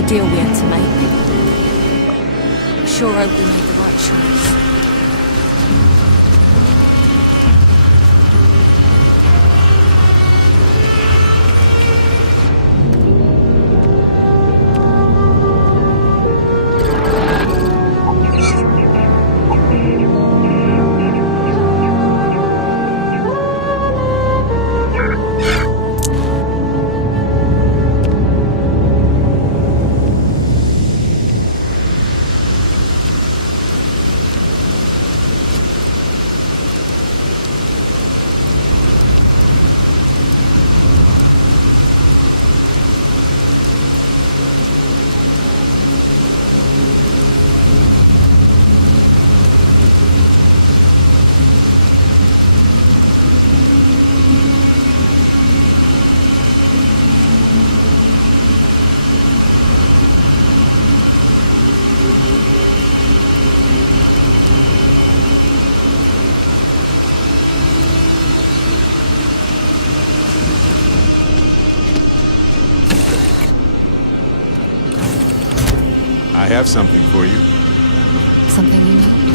the deal we had to make. I sure hope we made the right choice. I have something for you. Something you need?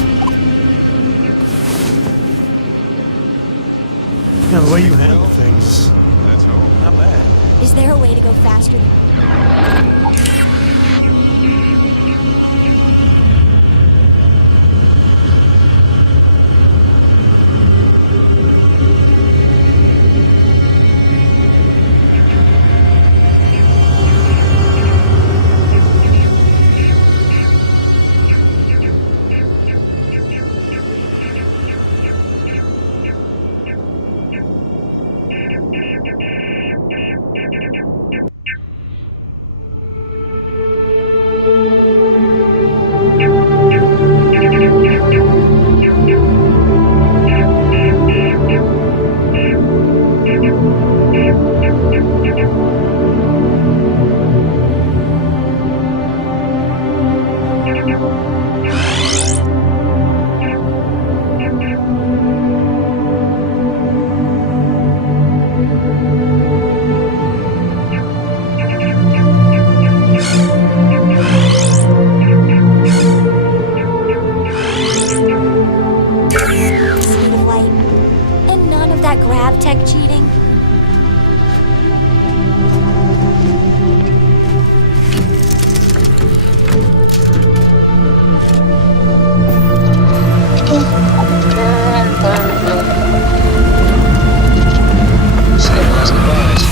Yeah, the way you handle things, Let's hope. not bad. Is there a way to go faster? Speed of light. And none of that grav tech cheating? Stabilize advised.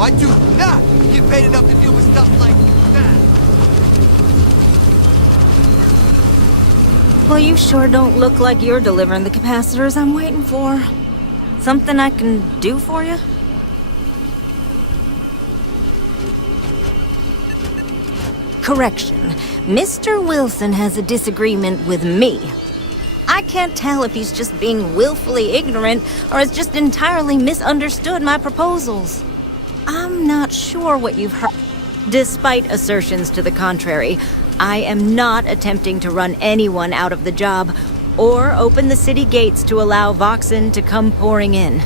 I do not get paid enough to deal with stuff like that. Well, you sure don't look like you're delivering the capacitors I'm waiting for. Something I can do for you? Correction. Mr. Wilson has a disagreement with me. I can't tell if he's just being willfully ignorant or has just entirely misunderstood my proposals. I'm not sure what you've heard. Despite assertions to the contrary, I am not attempting to run anyone out of the job or open the city gates to allow Voxen to come pouring in.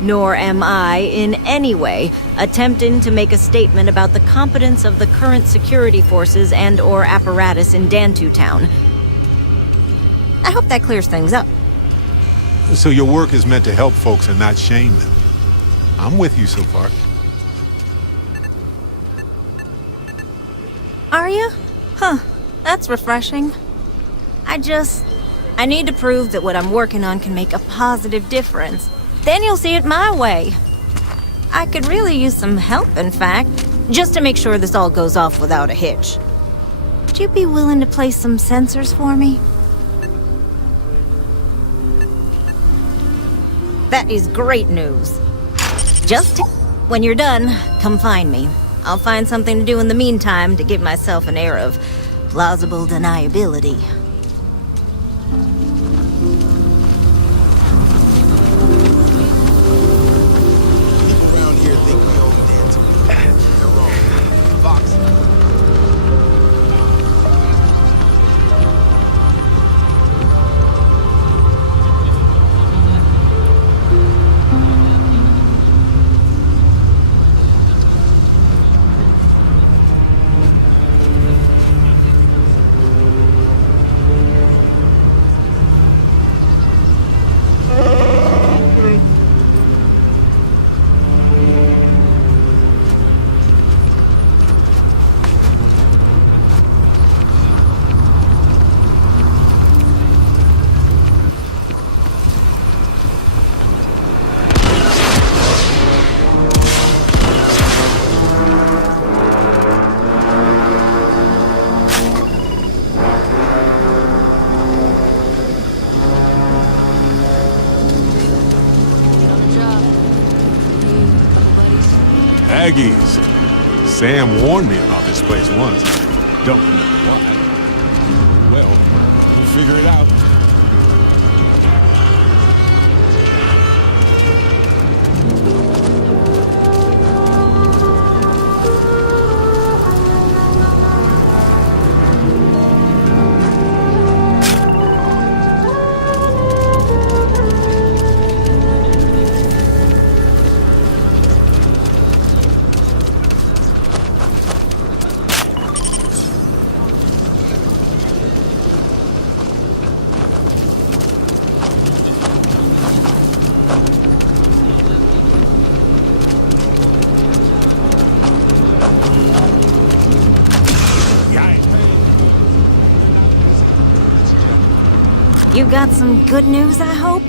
Nor am I, in any way, attempting to make a statement about the competence of the current security forces and/or apparatus in Dantu Town. I hope that clears things up. So your work is meant to help folks and not shame them. I'm with you so far. Are you? Huh. That's refreshing. I need to prove that what I'm working on can make a positive difference. Then you'll see it my way. I could really use some help, in fact, just to make sure this all goes off without a hitch. Would you be willing to place some sensors for me? That is great news. When you're done, come find me. I'll find something to do in the meantime to give myself an air of plausible deniability. Around here think we own Dantu. They're wrong. Vox. Aggies. Sam warned me about this place once. Don't know why. Well, we'll figure it out. You got some good news, I hope?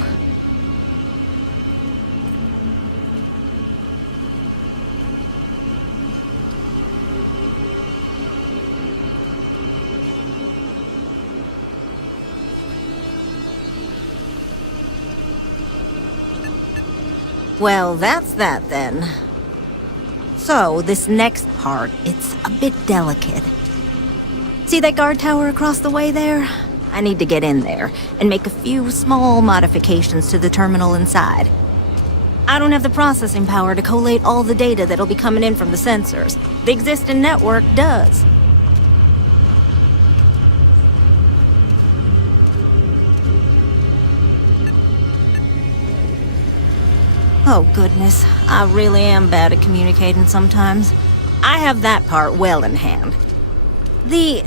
Well, that's that then. So, this next part, it's a bit delicate. See that guard tower across the way there? I need to get in there and make a few small modifications to the terminal inside. I don't have the processing power to collate all the data that'll be coming in from the sensors. The existing network does. Oh goodness, I really am bad at communicating sometimes. I have that part well in hand. The,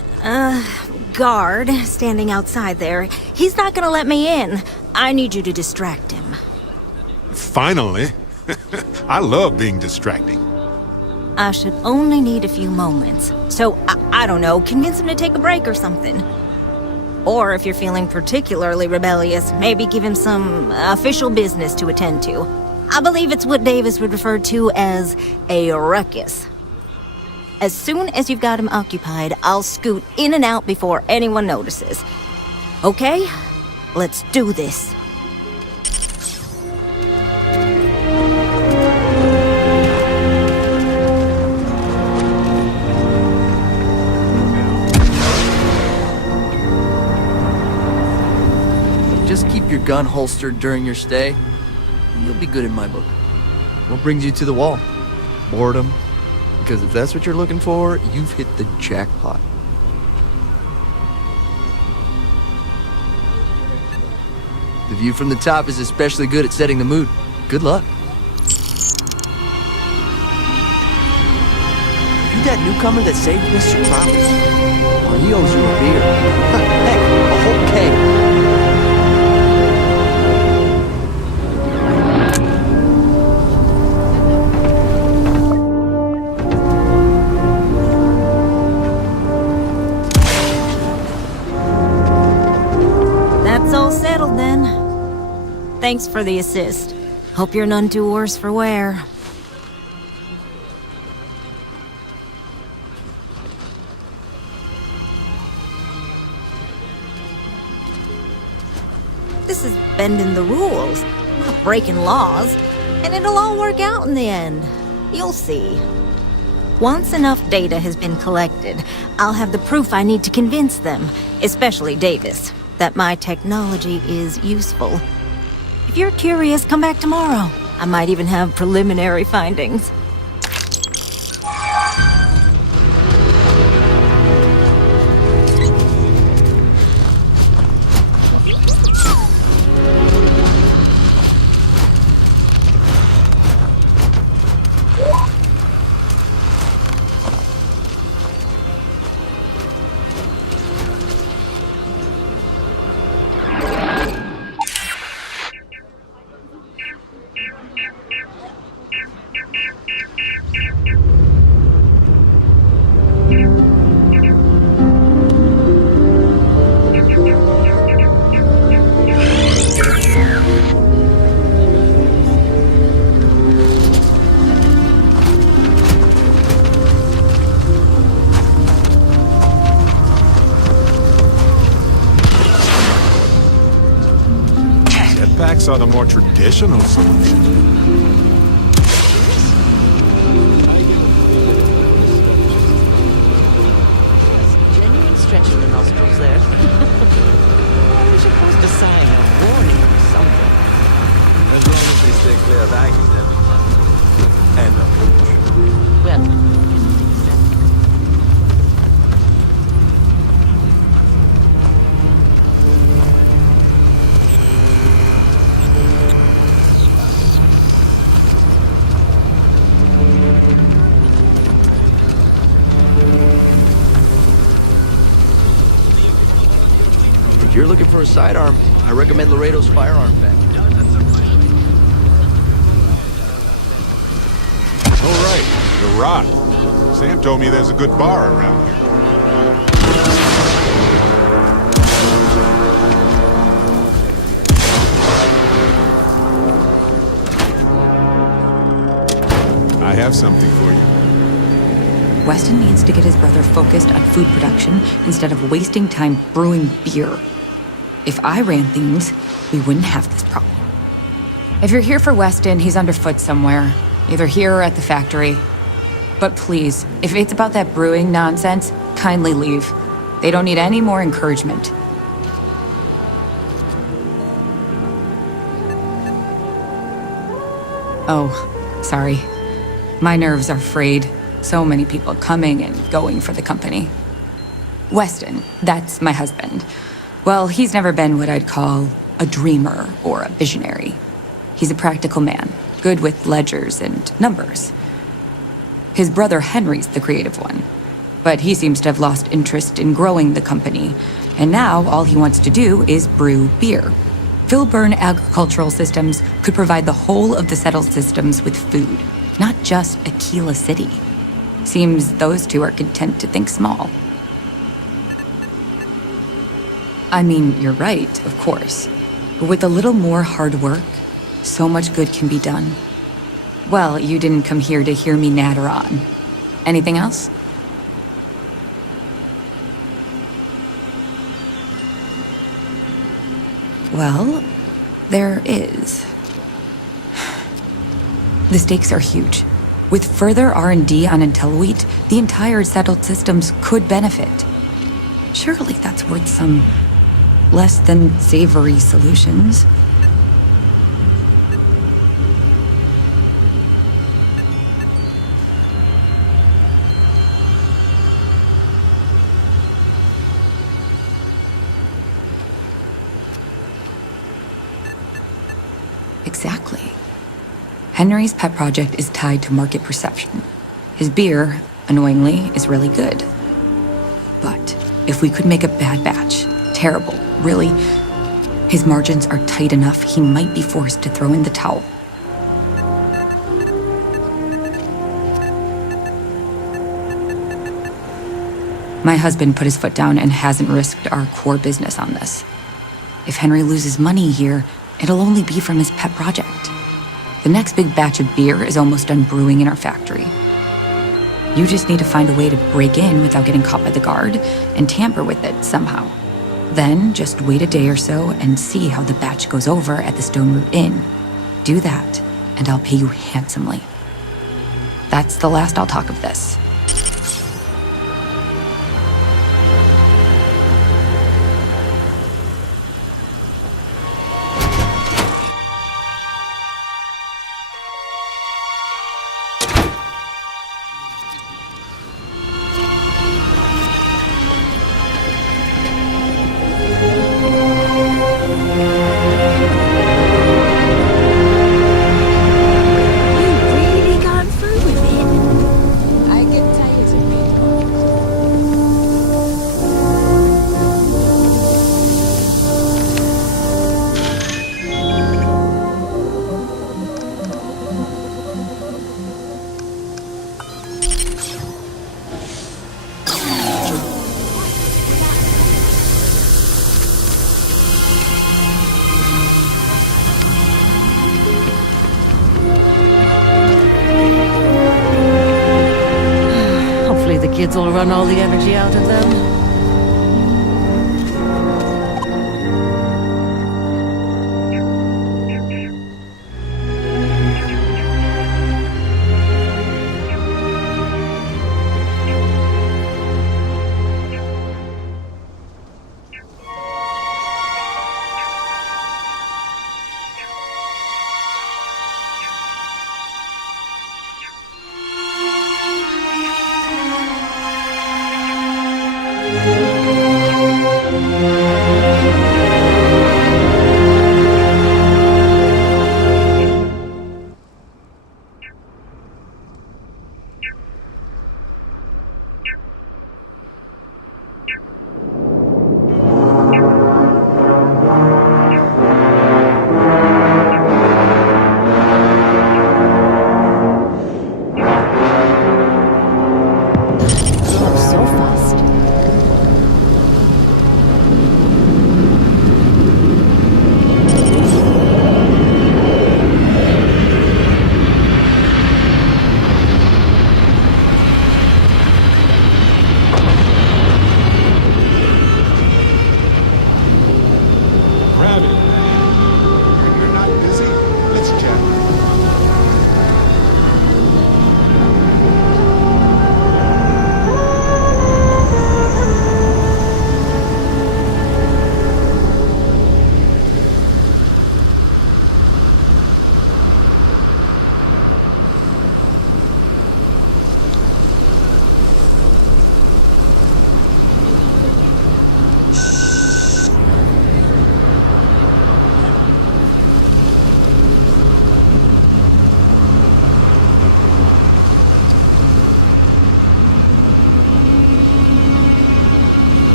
guard standing outside there, he's not gonna let me in. I need you to distract him. Finally. I love being distracting. I should only need a few moments. So, I don't know, convince him to take a break or something. Or if you're feeling particularly rebellious, maybe give him some official business to attend to. I believe it's what Davis would refer to as a ruckus. As soon as you've got him occupied, I'll scoot in and out before anyone notices. Okay? Let's do this. Just keep your gun holstered during your stay. You'll be good in my book. What brings you to the wall? Boredom? Because if that's what you're looking for, you've hit the jackpot. The view from the top is especially good at setting the mood. Good luck. Are you that newcomer that saved Mr. Krause? Well, he owes you a beer. Heck, a whole keg. Thanks for the assist. Hope you're none too worse for wear. This is bending the rules, not breaking laws, and it'll all work out in the end. You'll see. Once enough data has been collected, I'll have the proof I need to convince them, especially Davis, that my technology is useful. If you're curious, come back tomorrow. I might even have preliminary findings. Jetpacks are the more traditional solution. Genuine stretch in the nostrils there. Well, we're supposed to sign a warning or something. As long as they stay clear of Aggies, that'd be fine. And a pooch. Well, isn't exactly. If you're looking for a sidearm, I recommend Laredo's Firearm Factory. Oh, right, the Rock. Sam told me there's a good bar around here. I have something for you. Weston needs to get his brother focused on food production instead of wasting time brewing beer. If I ran things, we wouldn't have this problem. If you're here for Weston, he's underfoot somewhere. Either here or at the factory. But please, if it's about that brewing nonsense, kindly leave. They don't need any more encouragement. Oh, sorry. My nerves are frayed. So many people coming and going for the company. Weston, that's my husband. Well, he's never been what I'd call a dreamer or a visionary. He's a practical man, good with ledgers and numbers. His brother Henry's the creative one, but he seems to have lost interest in growing the company, and now all he wants to do is brew beer. Filburn Agricultural Systems could provide the whole of the settled systems with food, not just Aquila City. Seems those two are content to think small. I mean, you're right, of course. But with a little more hard work, So much good can be done. Well, you didn't come here to hear me natter on. Anything else? Well, there is. The stakes are huge. With further R&D on IntelliWheat, the entire settled systems could benefit. Surely that's worth some less than savory solutions. Exactly. Henry's pet project is tied to market perception. His beer, annoyingly, is really good. But if we could make a bad batch, terrible, really, his margins are tight enough he might be forced to throw in the towel. My husband put his foot down and hasn't risked our core business on this. If Henry loses money here, it'll only be from his pet project. The next big batch of beer is almost done brewing in our factory. You just need to find a way to break in without getting caught by the guard and tamper with it somehow. Then just wait a day or so and see how the batch goes over at the Stone Root Inn. Do that, and I'll pay you handsomely. That's the last I'll talk of this. Kids will run all the energy out of them.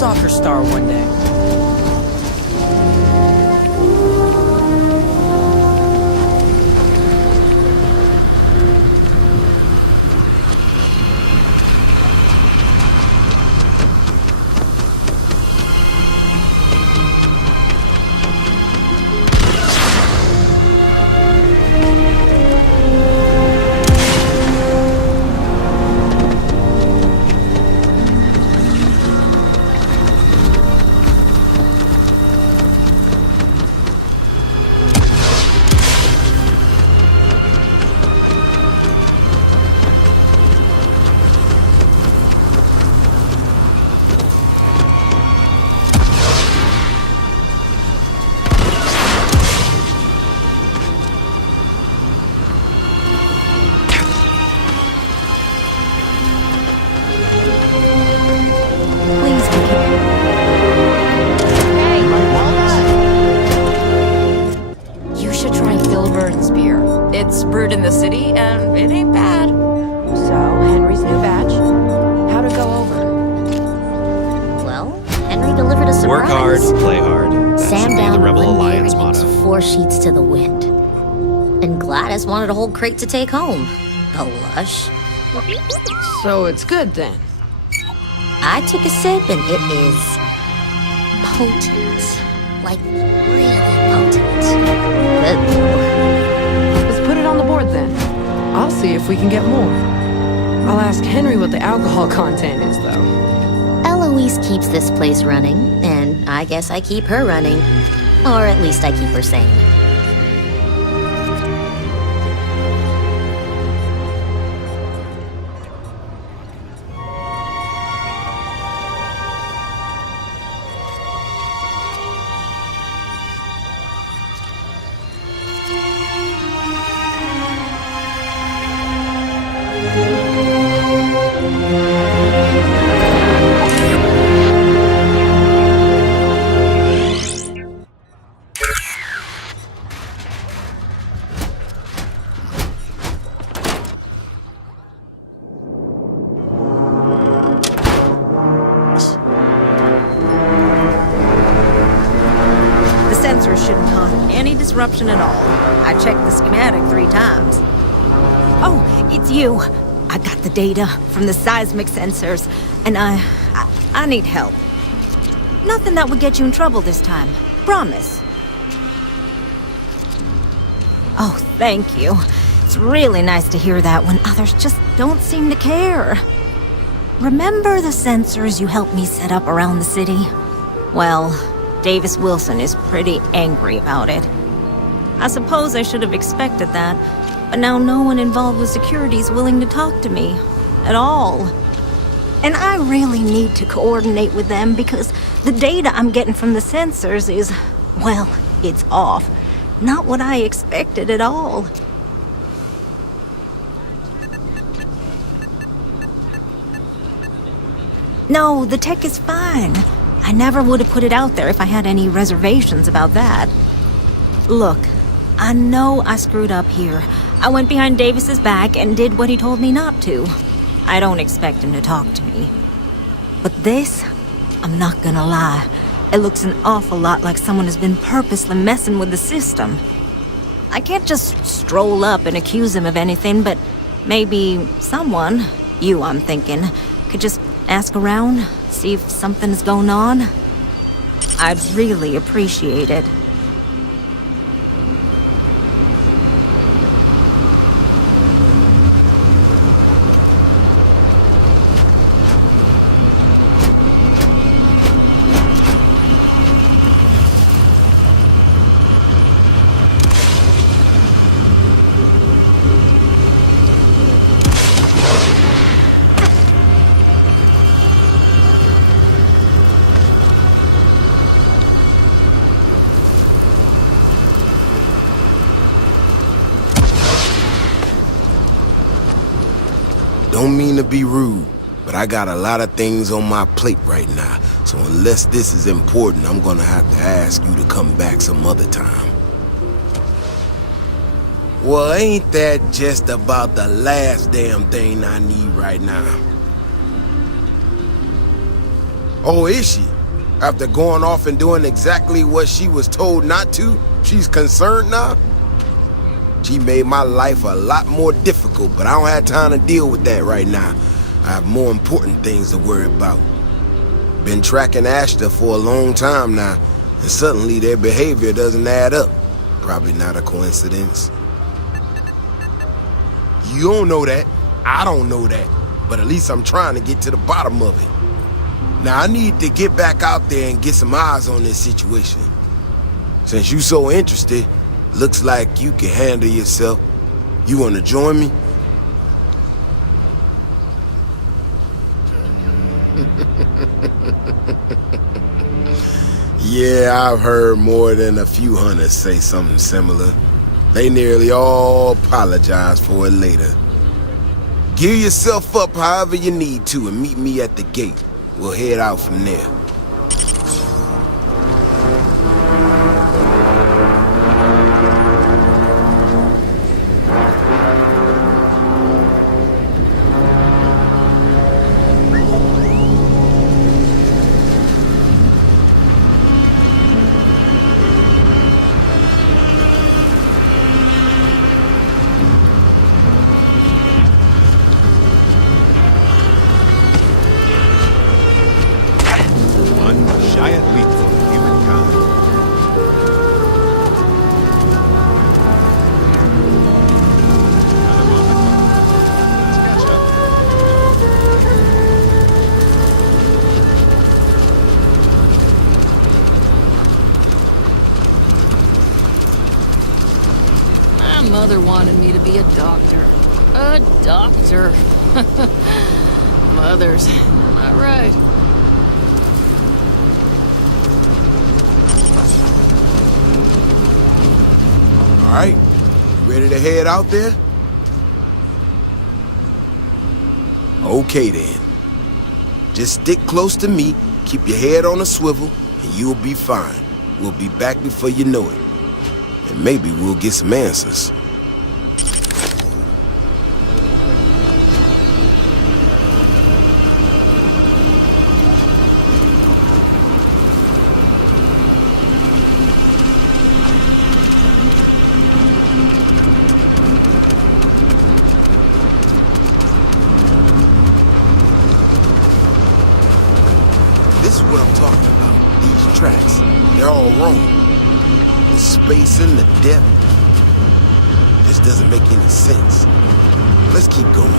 soccer star one day. Please be careful. Hey, hold on. You should try Filburn's beer. It's brewed in the city, and it ain't bad. So, Henry's new batch. How'd it go over? Well, Henry delivered a surprise. Work hard, play hard. That Sam should be down the Rebel one beer Alliance and gives motto. 4 sheets to the wind. And Gladys wanted a whole crate to take home. The lush. So it's good then. I took a sip and it is potent. Like really potent. Good. Let's put it on the board then. I'll see if we can get more. I'll ask Henry what the alcohol content is, though. Eloise keeps this place running, and I guess I keep her running. Or at least I keep her sane. The sensors shouldn't cause any disruption at all. I checked the schematic 3 times. Oh, it's you. I got the data from the seismic sensors, and I need help. Nothing that would get you in trouble this time. Promise. Oh, thank you. It's really nice to hear that when others just don't seem to care. Remember the sensors you helped me set up around the city? Well, Davis Wilson is pretty angry about it. I suppose I should have expected that, but now no one involved with security is willing to talk to me. At all. And I really need to coordinate with them because the data I'm getting from the sensors is, well, it's off. Not what I expected at all. No, the tech is fine. I never would have put it out there if I had any reservations about that. Look, I know I screwed up here. I went behind Davis's back and did what he told me not to. I don't expect him to talk to me. But this, I'm not gonna lie, it looks an awful lot like someone has been purposely messing with the system. I can't just stroll up and accuse him of anything, but maybe someone, you I'm thinking, could just ask around, see if something's going on. I'd really appreciate it. Don't mean to be rude, but I got a lot of things on my plate right now. So unless this is important, I'm gonna have to ask you to come back some other time. Well, ain't that just about the last damn thing I need right now? Oh, is she? After going off and doing exactly what she was told not to, she's concerned now? She made my life a lot more difficult, but I don't have time to deal with that right now. I have more important things to worry about. Been tracking Ashton for a long time now, and suddenly their behavior doesn't add up. Probably not a coincidence. You don't know that. I don't know that. But at least I'm trying to get to the bottom of it. Now, I need to get back out there and get some eyes on this situation. Since you so interested, looks like you can handle yourself. You want to join me? Yeah, I've heard more than a few hunters say something similar. They nearly all apologize for it later. Gear yourself up however you need to and meet me at the gate. We'll head out from there. Giant leap for humankind. Let's catch up. My mother wanted me to be a doctor. A doctor. Mothers, not right. All right, ready to head out there? Okay then. Just stick close to me, keep your head on a swivel, and you'll be fine. We'll be back before you know it. And maybe we'll get some answers. This is what I'm talking about. These tracks, they're all wrong. The spacing, the depth, just doesn't make any sense. Let's keep going.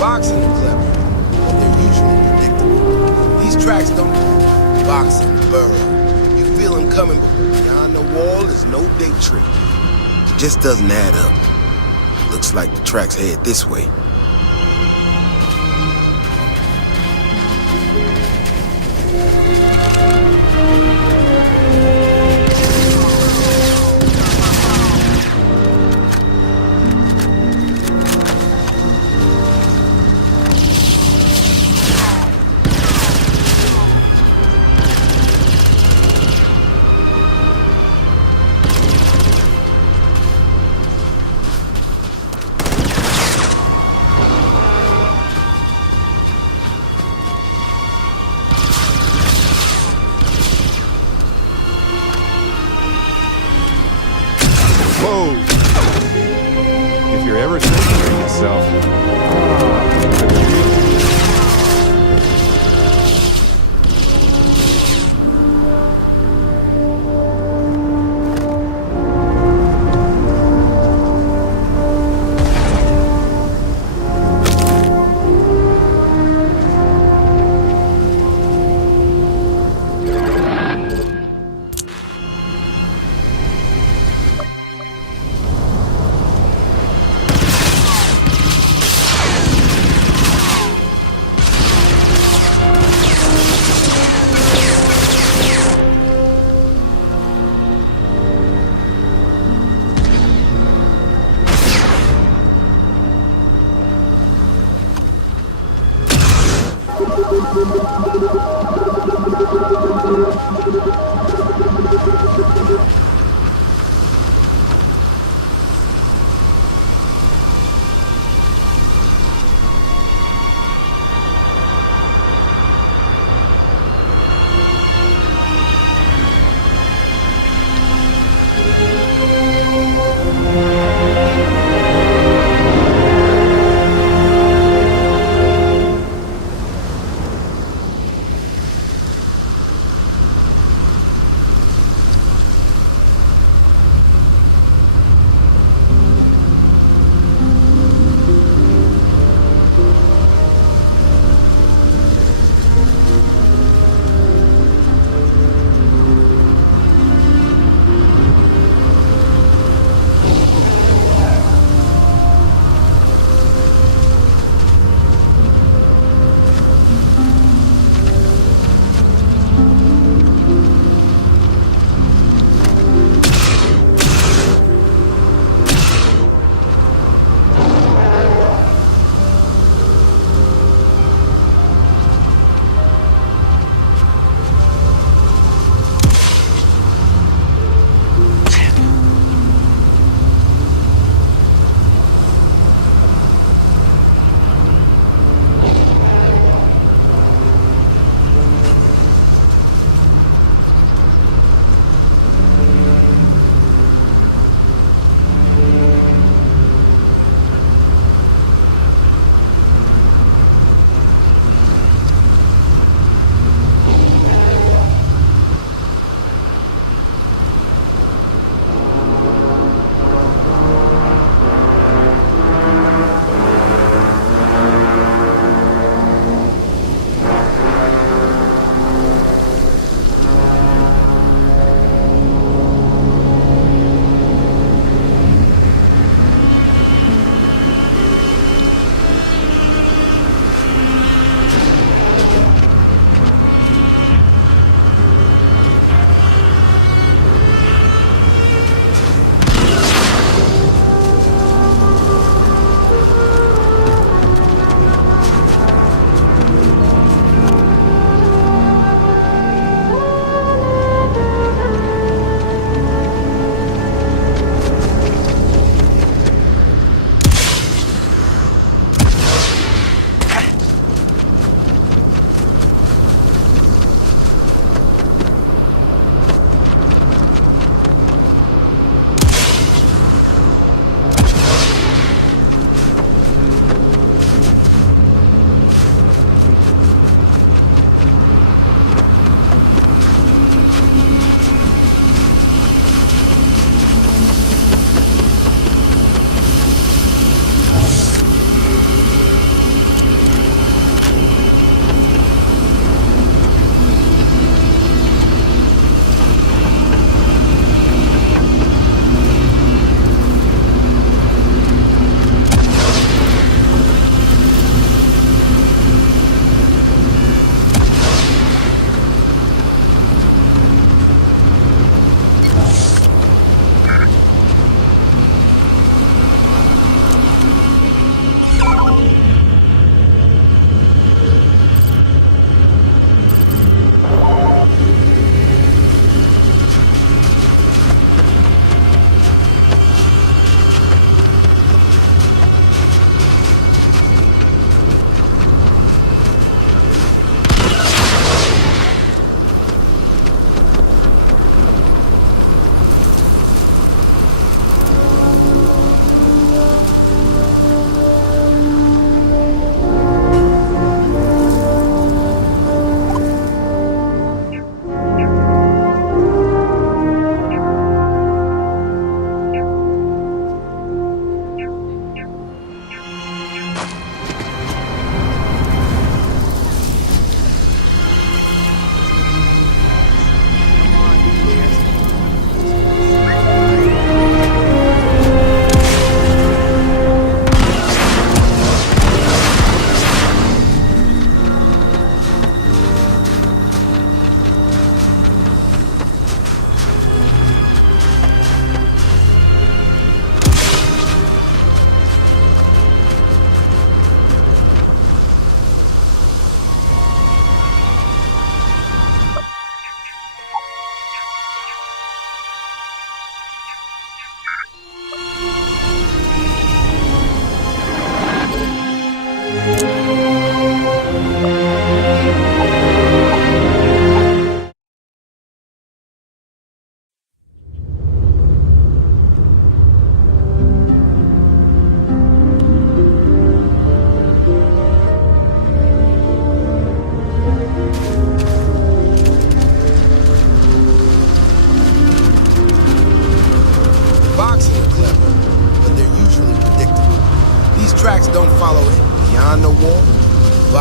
Boxing is clever, but they're usually predictable. These tracks don't boxing, burrow. You feel them coming, but beyond the wall is no day trick. It just doesn't add up. Looks like the tracks head this way. Whoa! If you're ever thinking of yourself,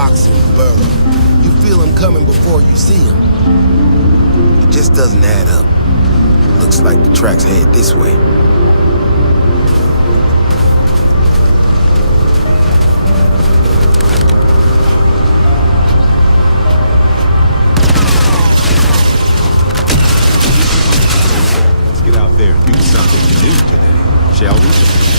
Oxenborough. You feel him coming before you see him. It just doesn't add up. Looks like the tracks head this way. Let's get out there and do something new today, shall we?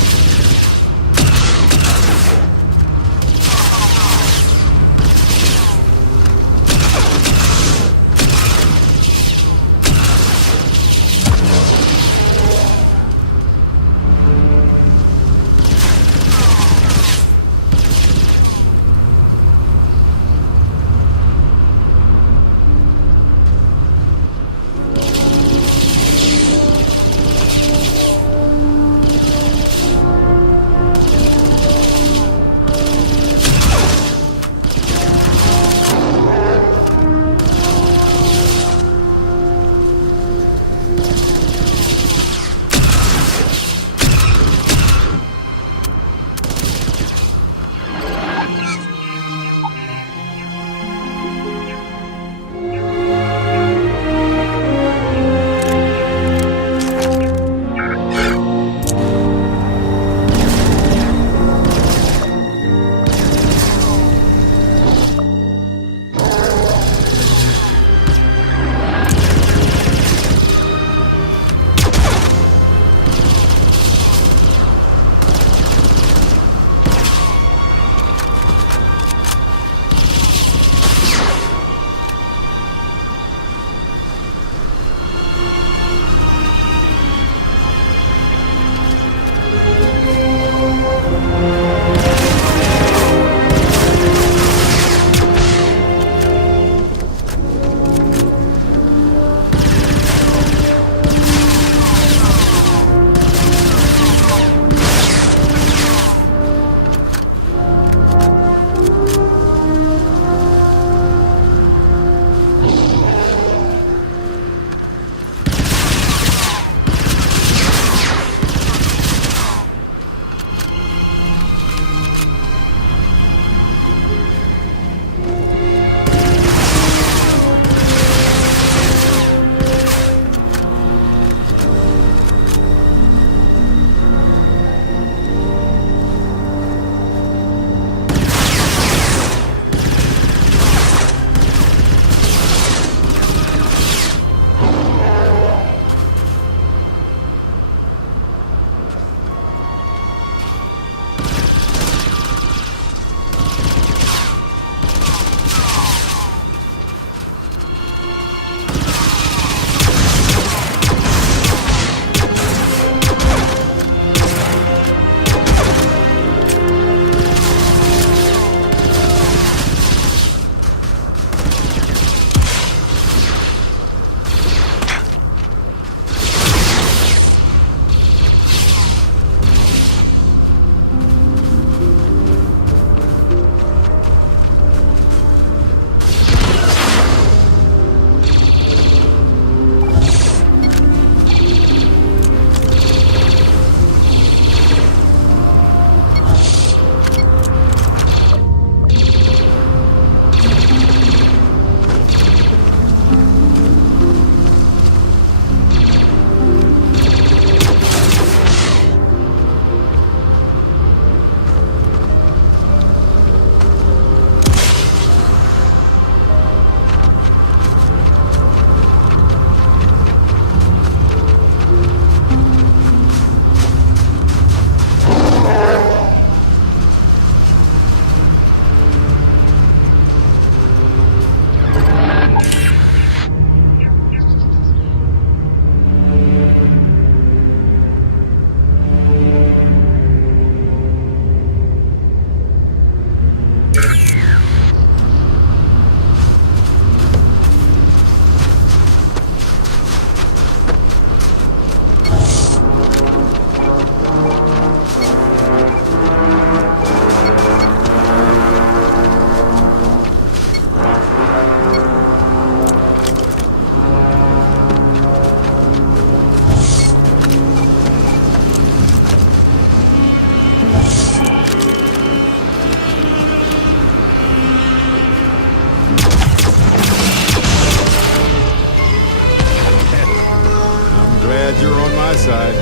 glad you're on my side.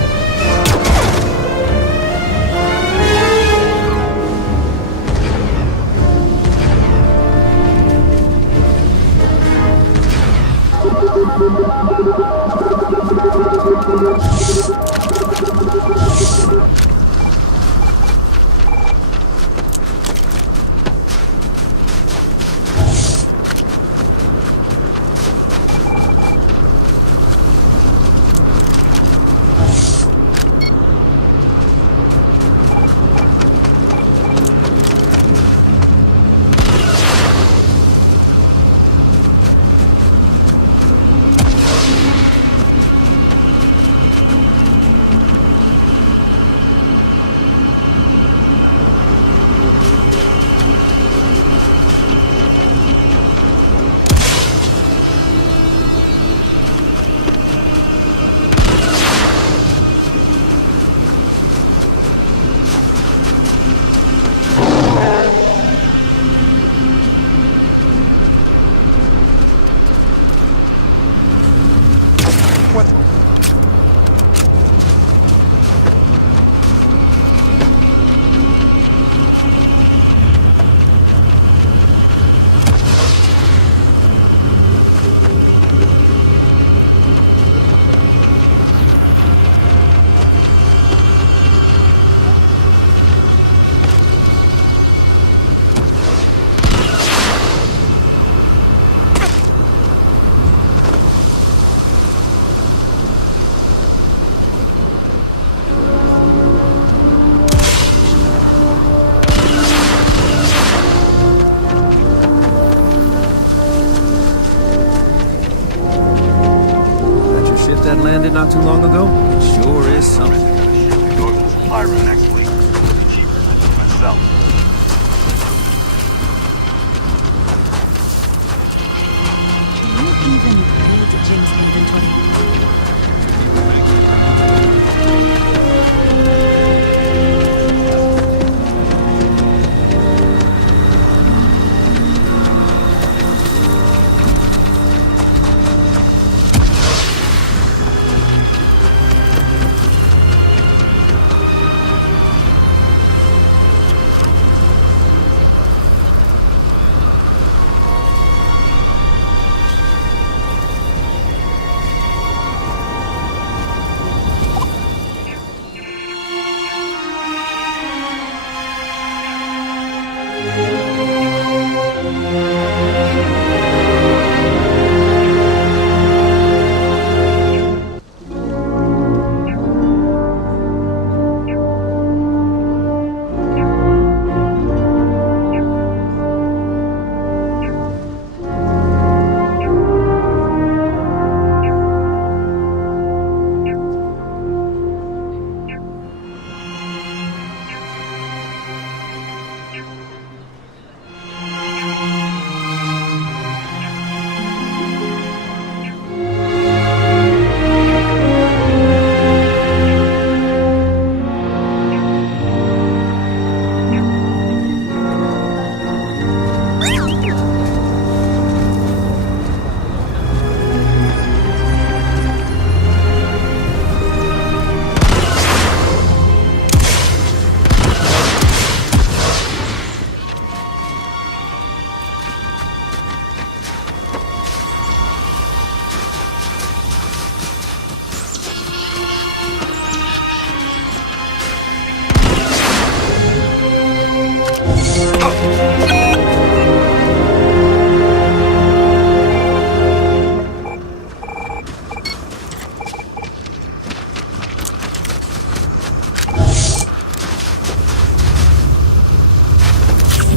That landed not too long ago? It sure is something. Going to the supply room next week. Cheaper than for myself. Can you even read Jim's inventory?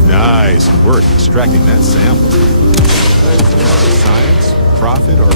Nice work extracting that sample. Science, profit, or...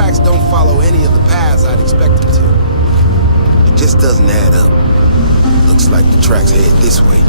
tracks don't follow any of the paths I'd expect them to. It just doesn't add up. Looks like the tracks head this way.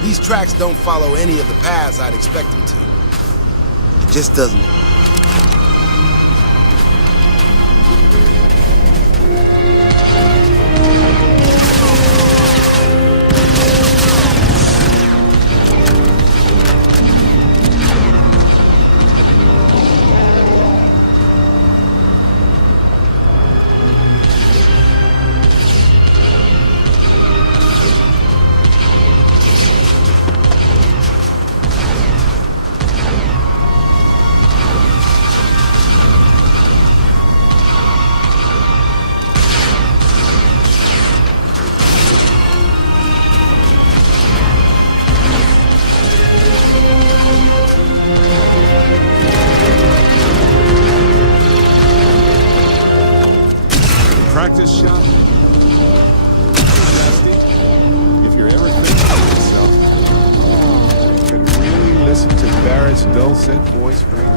These tracks don't follow any of the paths I'd expect them to. It just doesn't. Practice shot. Nasty. If you're ever thinking of yourself, you could really listen to Barrett's dulcet voice right now.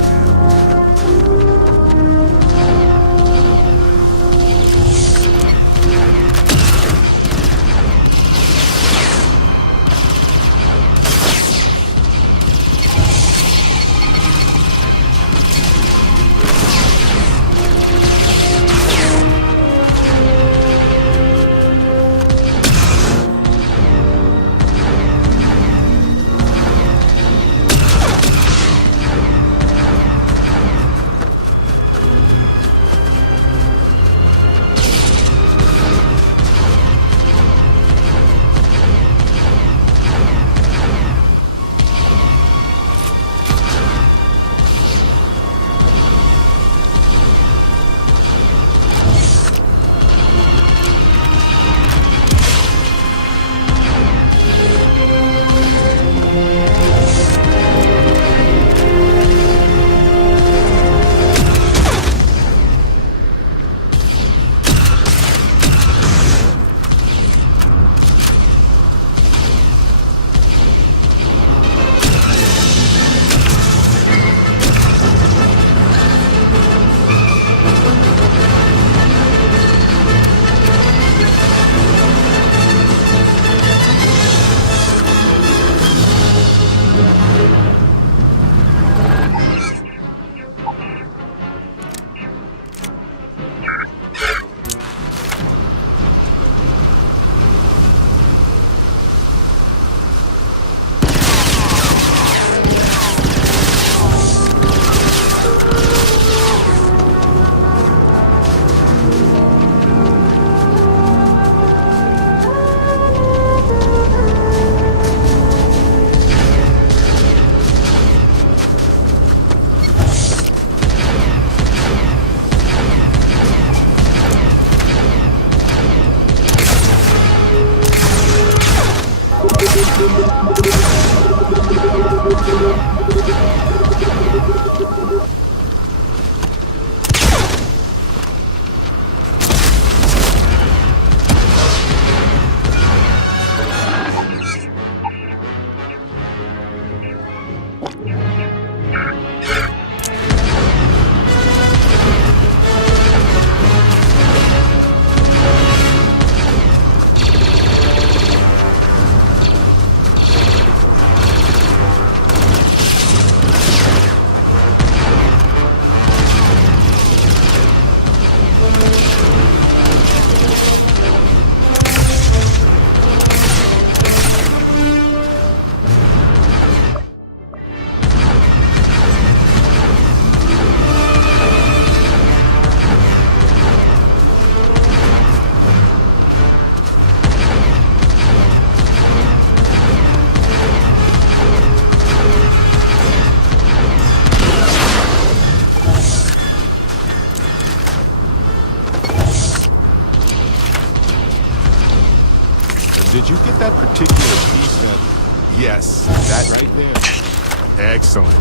Did you get that particular piece of... Yes, that right there. Excellent.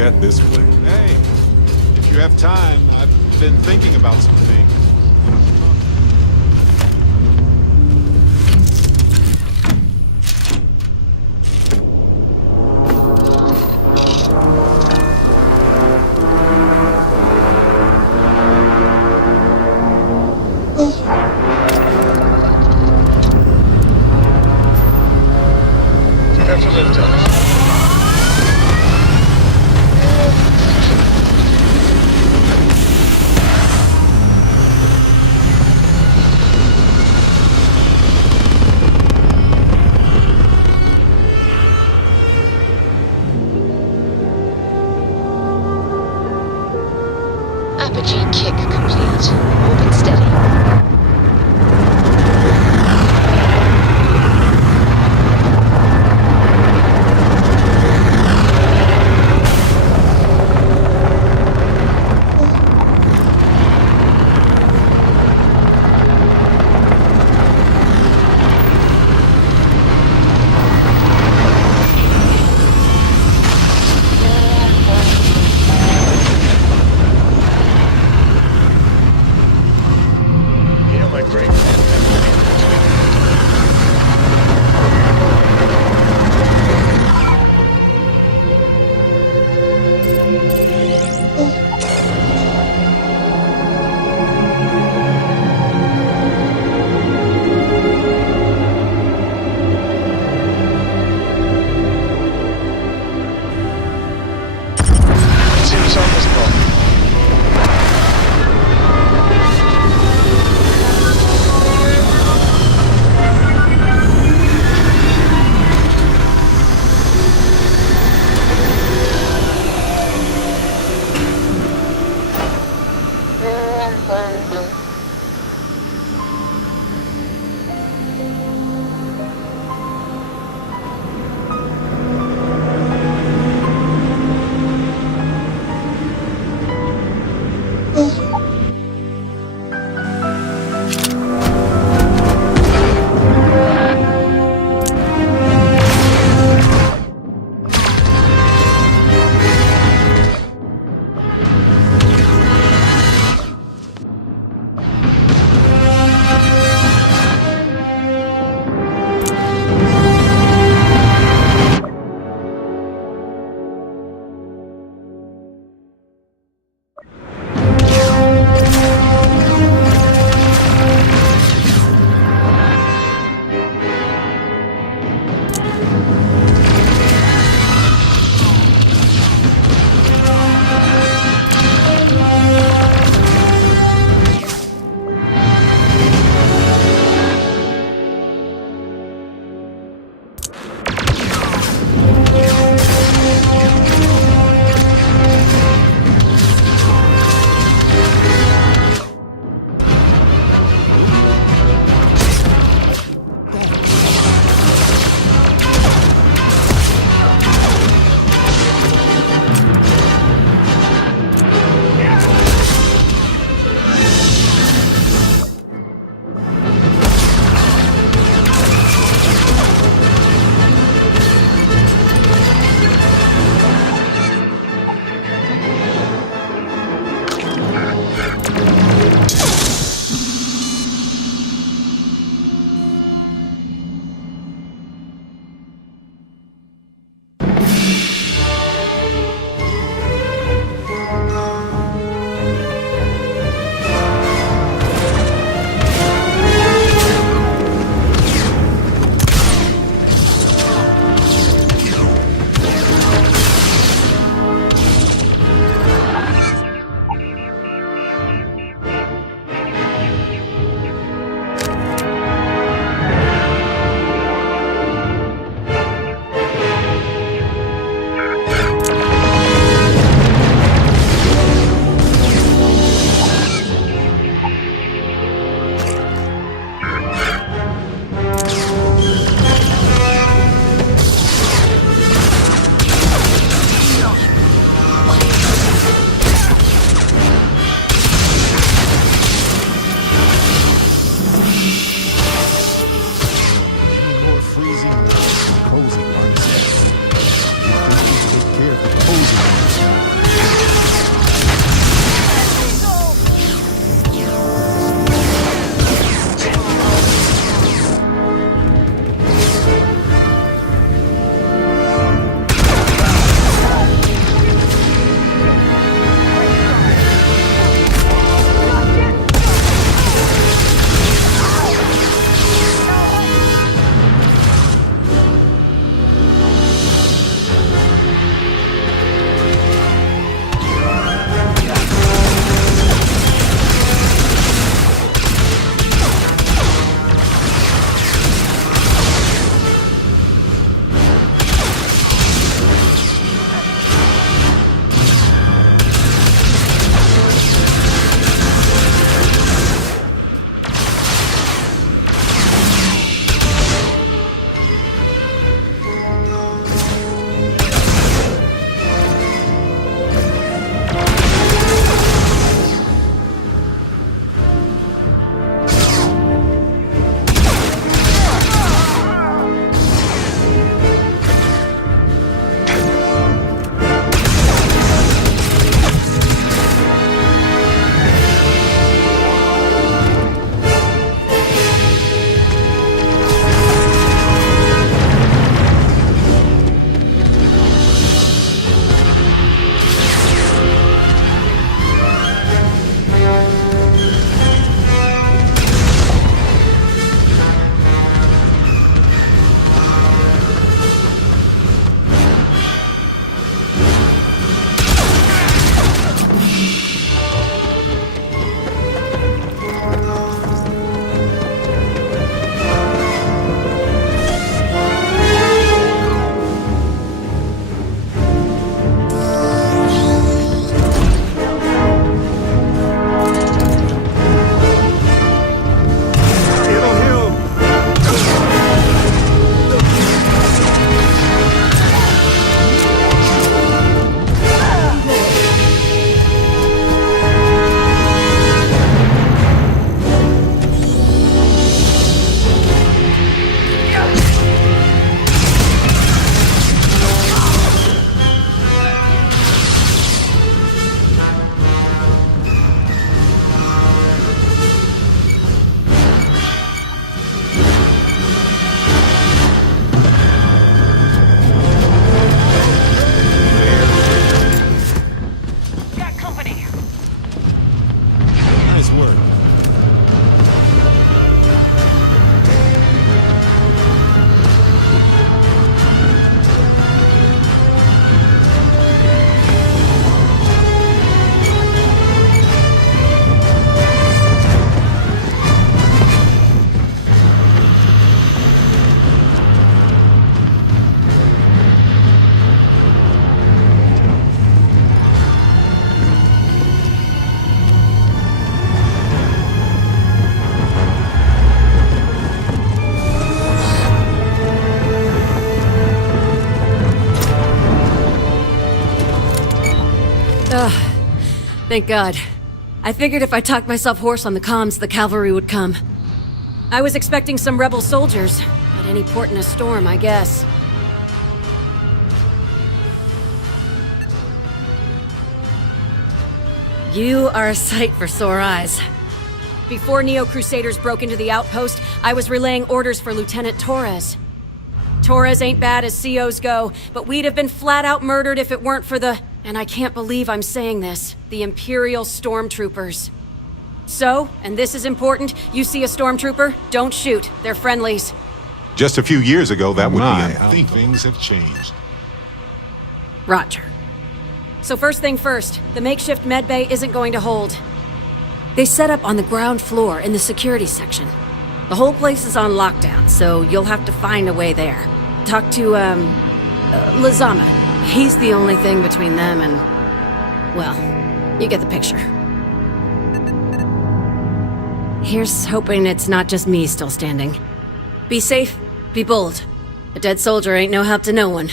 At this place. Hey, if you have time, I've been thinking about some things. Apogee kick complete. Moving steady. Ugh. Thank God. I figured if I talked myself hoarse on the comms, the cavalry would come. I was expecting some rebel soldiers, but any port in a storm, I guess. You are a sight for sore eyes. Before Neo-Crusaders broke into the outpost, I was relaying orders for Lieutenant Torres. Torres ain't bad as COs go, but we'd have been flat out murdered if it weren't for the, and I can't believe I'm saying this, the Imperial Stormtroopers. So, and this is important, you see a Stormtrooper, don't shoot. They're friendlies. Just a few years ago, that would be I unhealthy. think things have changed. Roger. So first thing first, the makeshift medbay isn't going to hold. They set up on the ground floor in the security section. The whole place is on lockdown, so you'll have to find a way there. Talk to, Lazama. He's the only thing between them and... well, you get the picture. Here's hoping it's not just me still standing. Be safe, be bold. A dead soldier ain't no help to no one.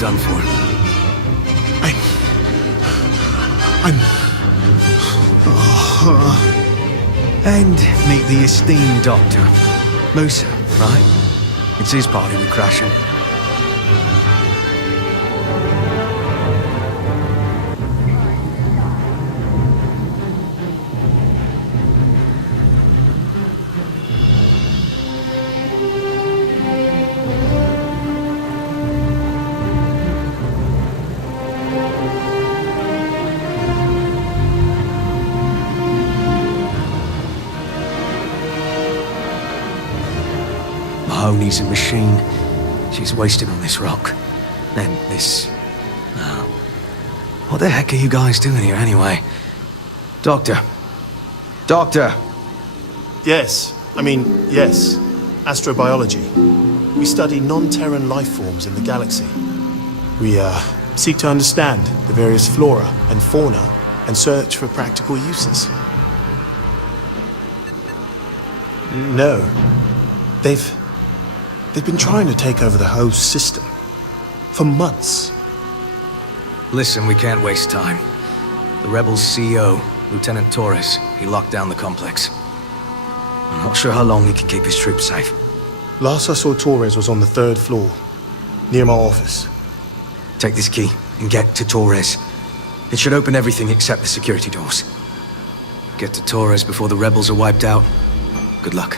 Done for. And meet the esteemed doctor. Musa, right? It's his party we're crashing. Mahoney's a machine. She's wasted on this rock. And this... oh. What the heck are you guys doing here anyway? Doctor. Doctor! Yes. Yes. Astrobiology. We study non-Terran life forms in the galaxy. We, seek to understand the various flora and fauna and search for practical uses. No. They've been trying to take over the whole system. For months. Listen, we can't waste time. The Rebels' CEO, Lieutenant Torres, he locked down the complex. I'm not sure how long he can keep his troops safe. Last I saw Torres was on the 3rd floor, near my office. Take this key and get to Torres. It should open everything except the security doors. Get to Torres before the Rebels are wiped out. Good luck.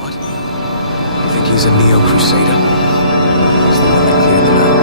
What? I think he's a Neo-Crusader. He's the one that cleared them out.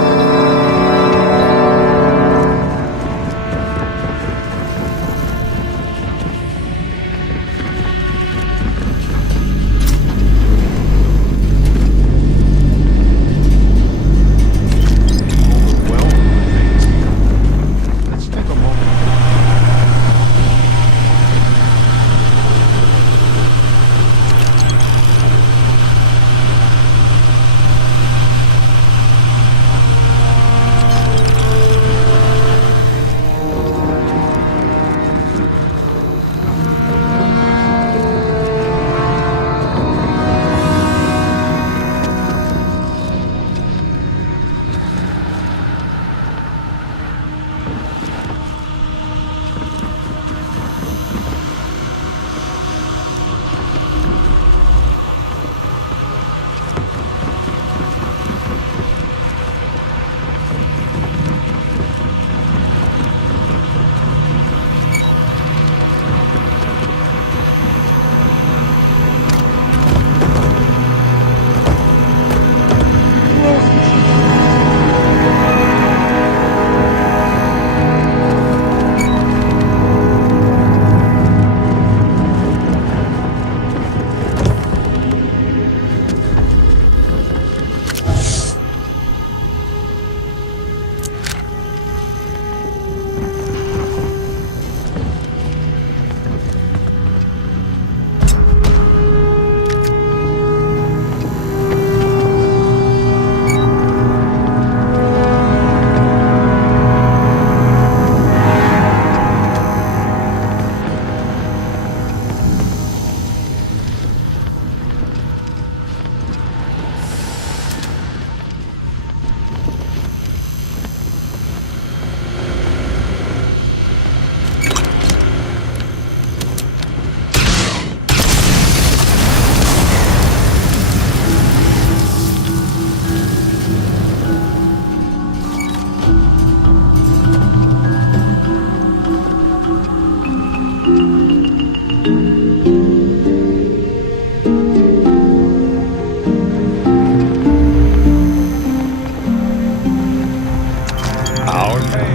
Our pay.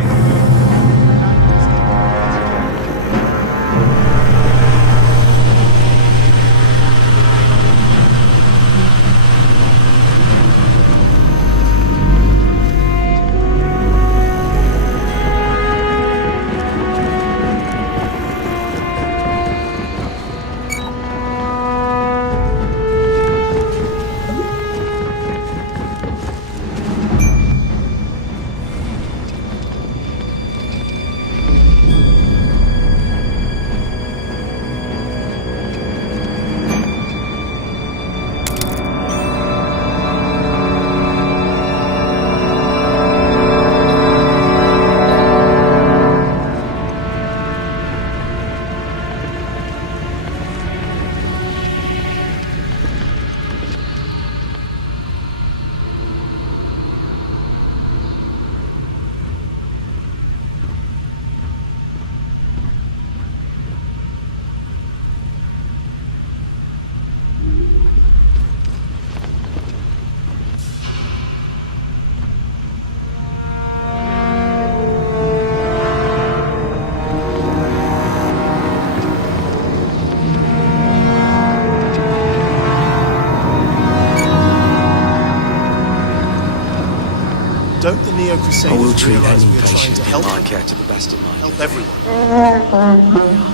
Don't the Neo I will Crusaders treat realize any we are trying patient to in help my them? care to the best of my Help ability. everyone.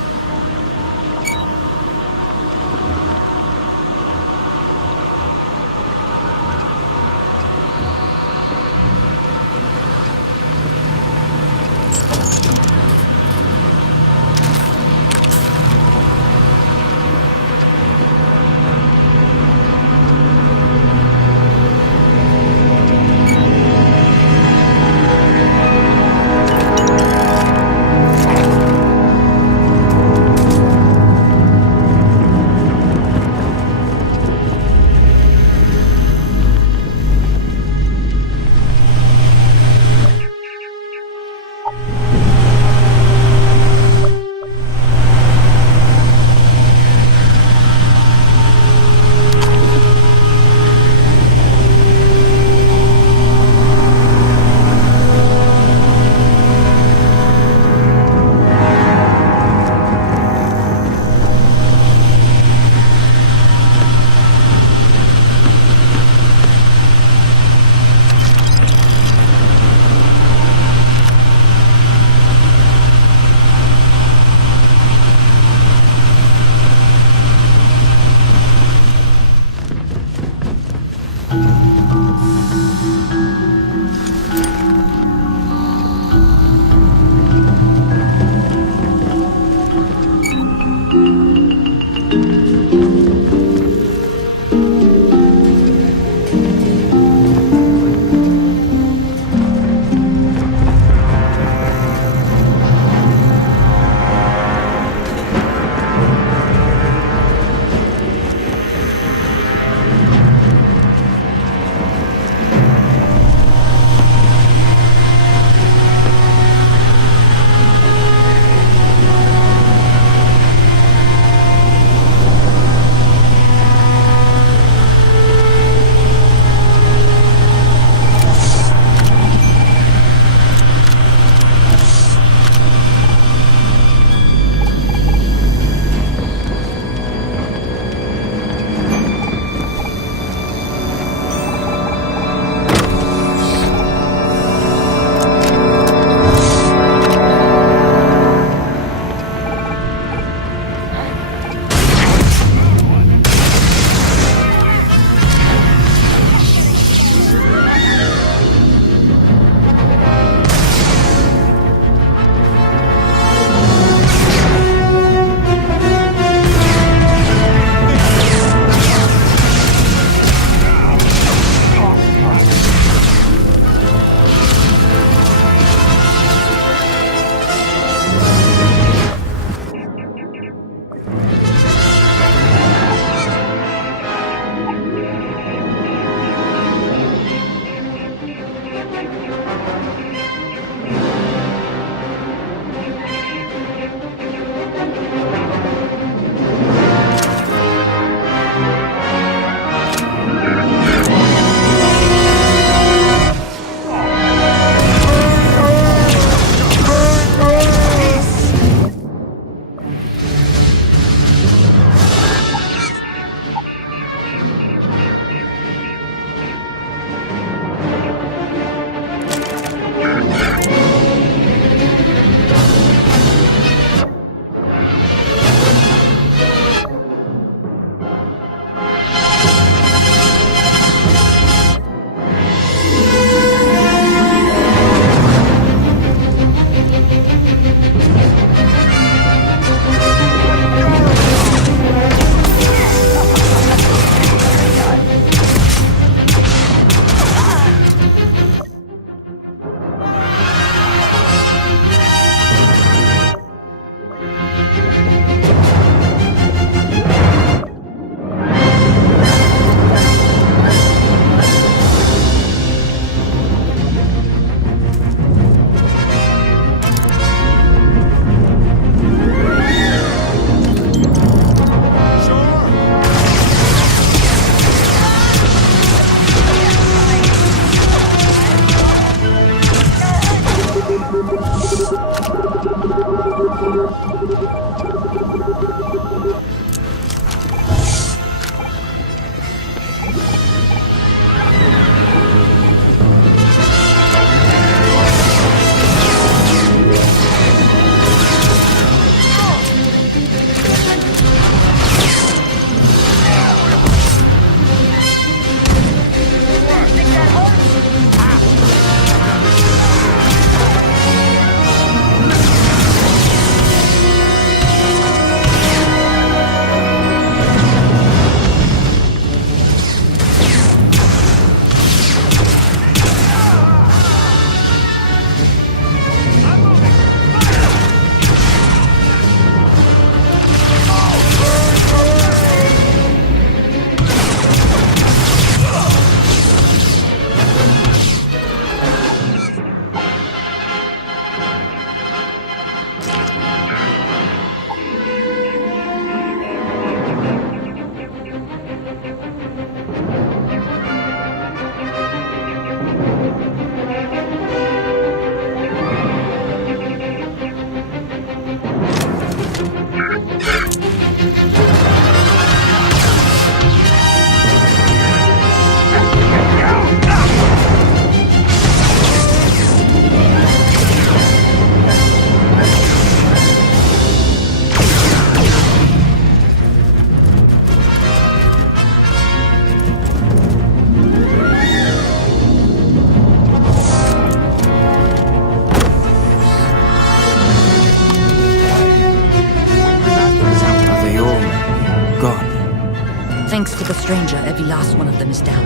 stranger, every last one of them is down.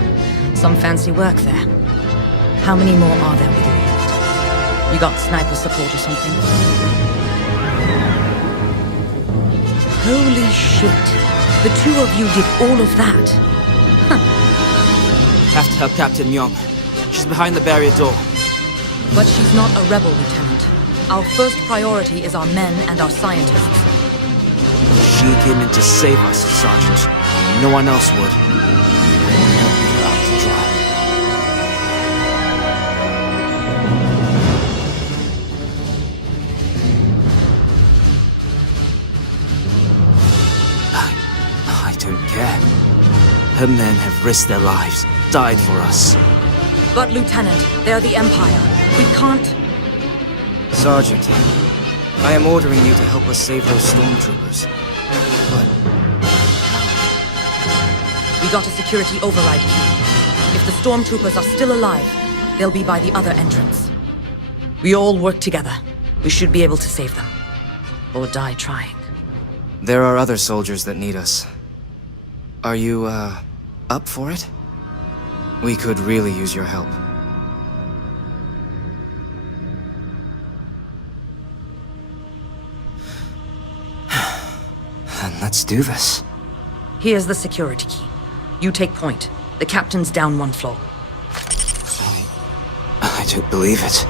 Some fancy work there. How many more are there with your unit? You got sniper support or something? Holy shit. The two of you did all of that. Have to help Captain Young. She's behind the barrier door. But she's not a rebel, Lieutenant. Our first priority is our men and our scientists. She came in to save us, Sergeant. No one else would. Don't leave her out to dry. I don't care. Her men have risked their lives, died for us. But, Lieutenant, they're the Empire. We can't... Sergeant, I am ordering you to help us save those stormtroopers. But... We got a security override key. If the stormtroopers are still alive, they'll be by the other entrance. We all work together. We should be able to save them. Or die trying. There are other soldiers that need us. Are you, up for it? We could really use your help. Then let's do this. Here's the security key. You take point. The captain's down one floor. I don't believe it.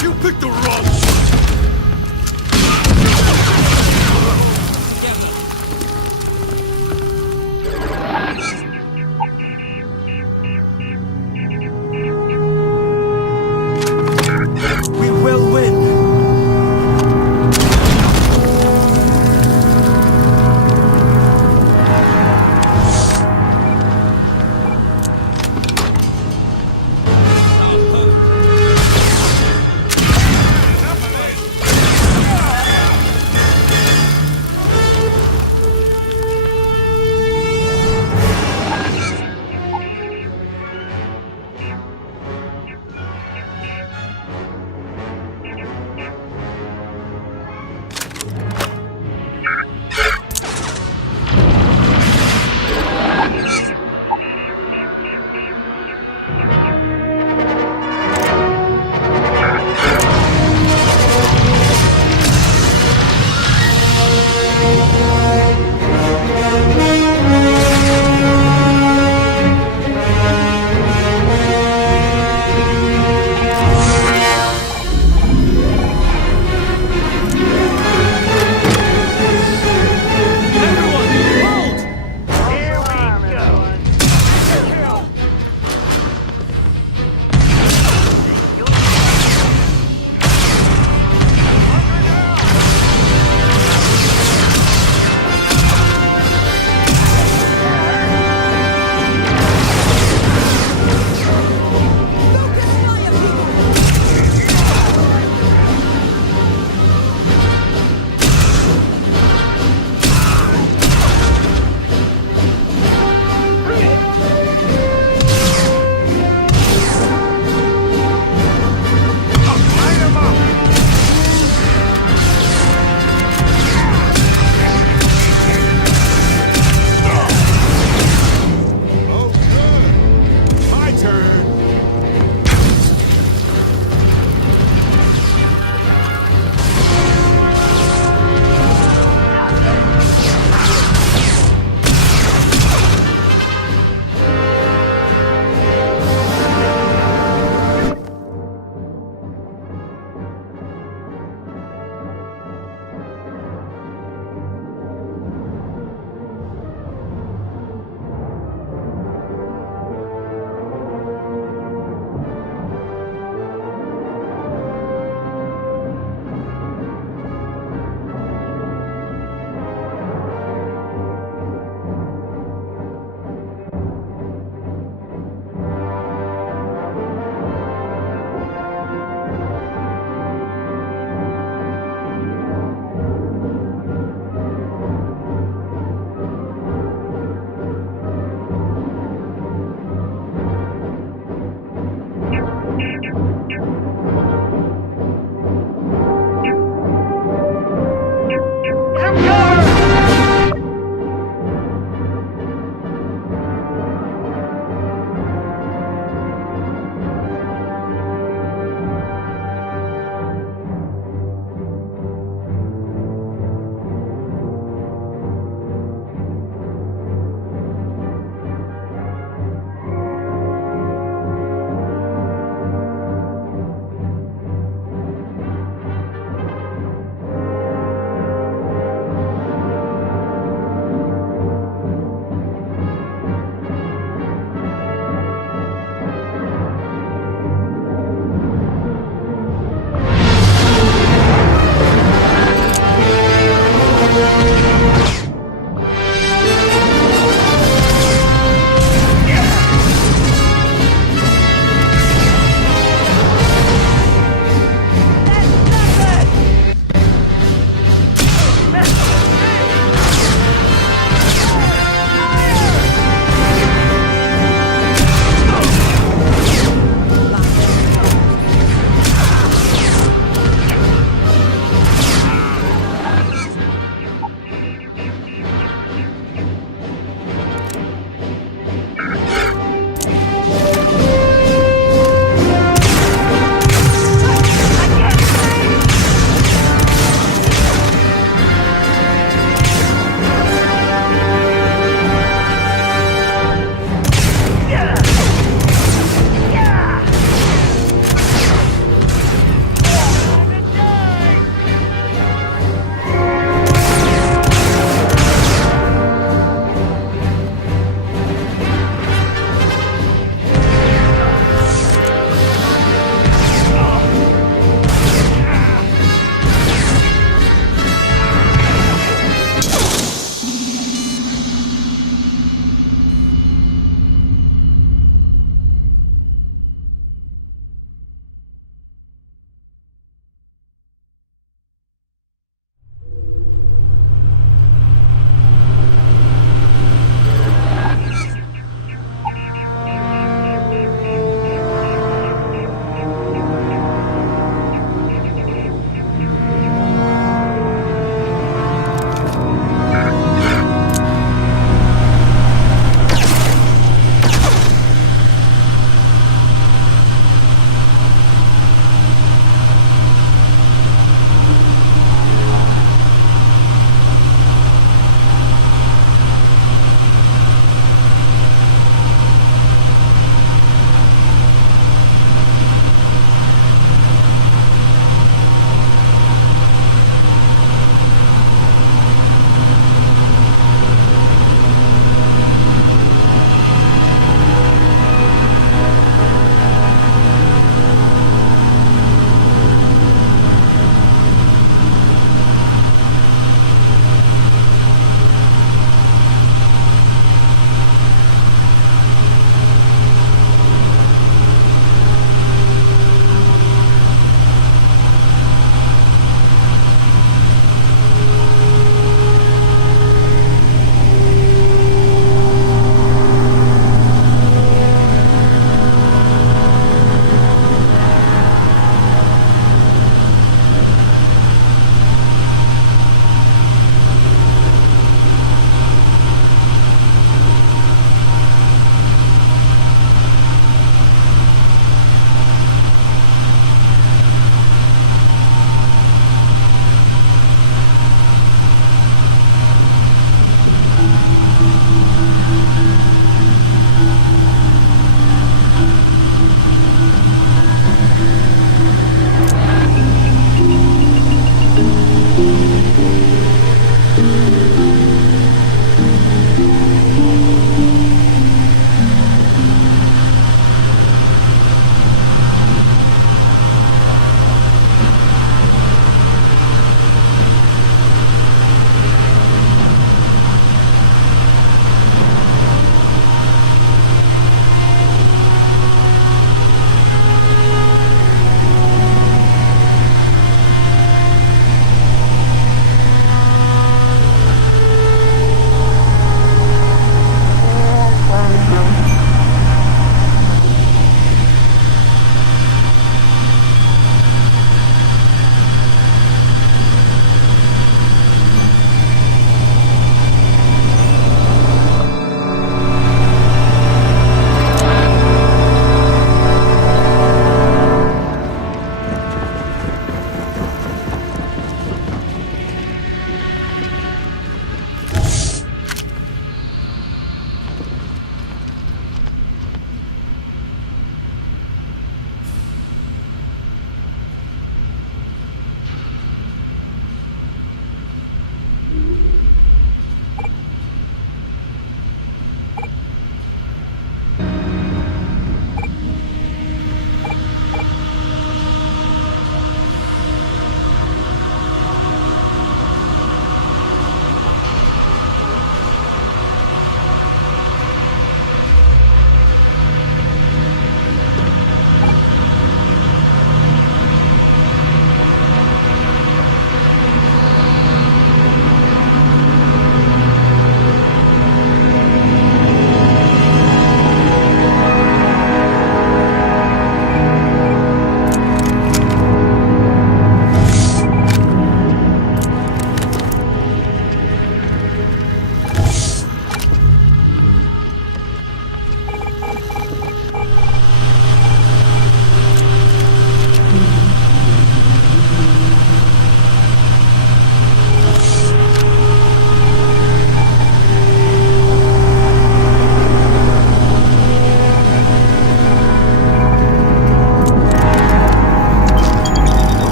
You picked the wrong shot.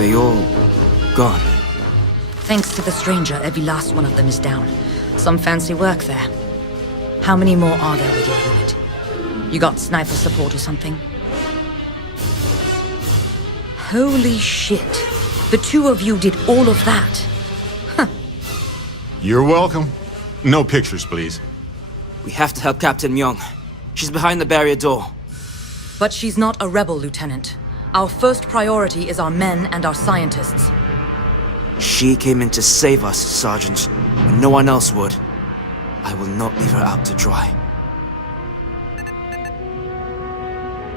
they all gone? Thanks to the stranger, every last one of them is down. Some fancy work there. How many more are there with your unit? You got sniper support or something? Holy shit. The two of you did all of that. You're welcome. No pictures, please. We have to help Captain Myung. She's behind the barrier door. But she's not a rebel, Lieutenant. Our first priority is our men and our scientists. She came in to save us, Sergeant, and no one else would. I will not leave her out to dry.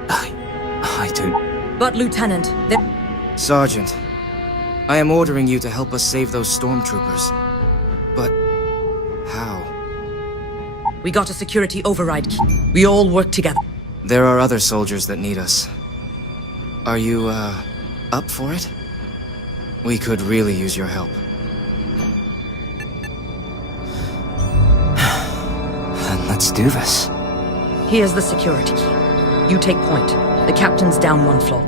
I don't... But, Lieutenant, Sergeant, I am ordering you to help us save those stormtroopers. But... how? we got a security override key. We all work together. There are other soldiers that need us. Are you, up for it? We could really use your help. Then let's do this. Here's the security key. You take point. The captain's down one floor.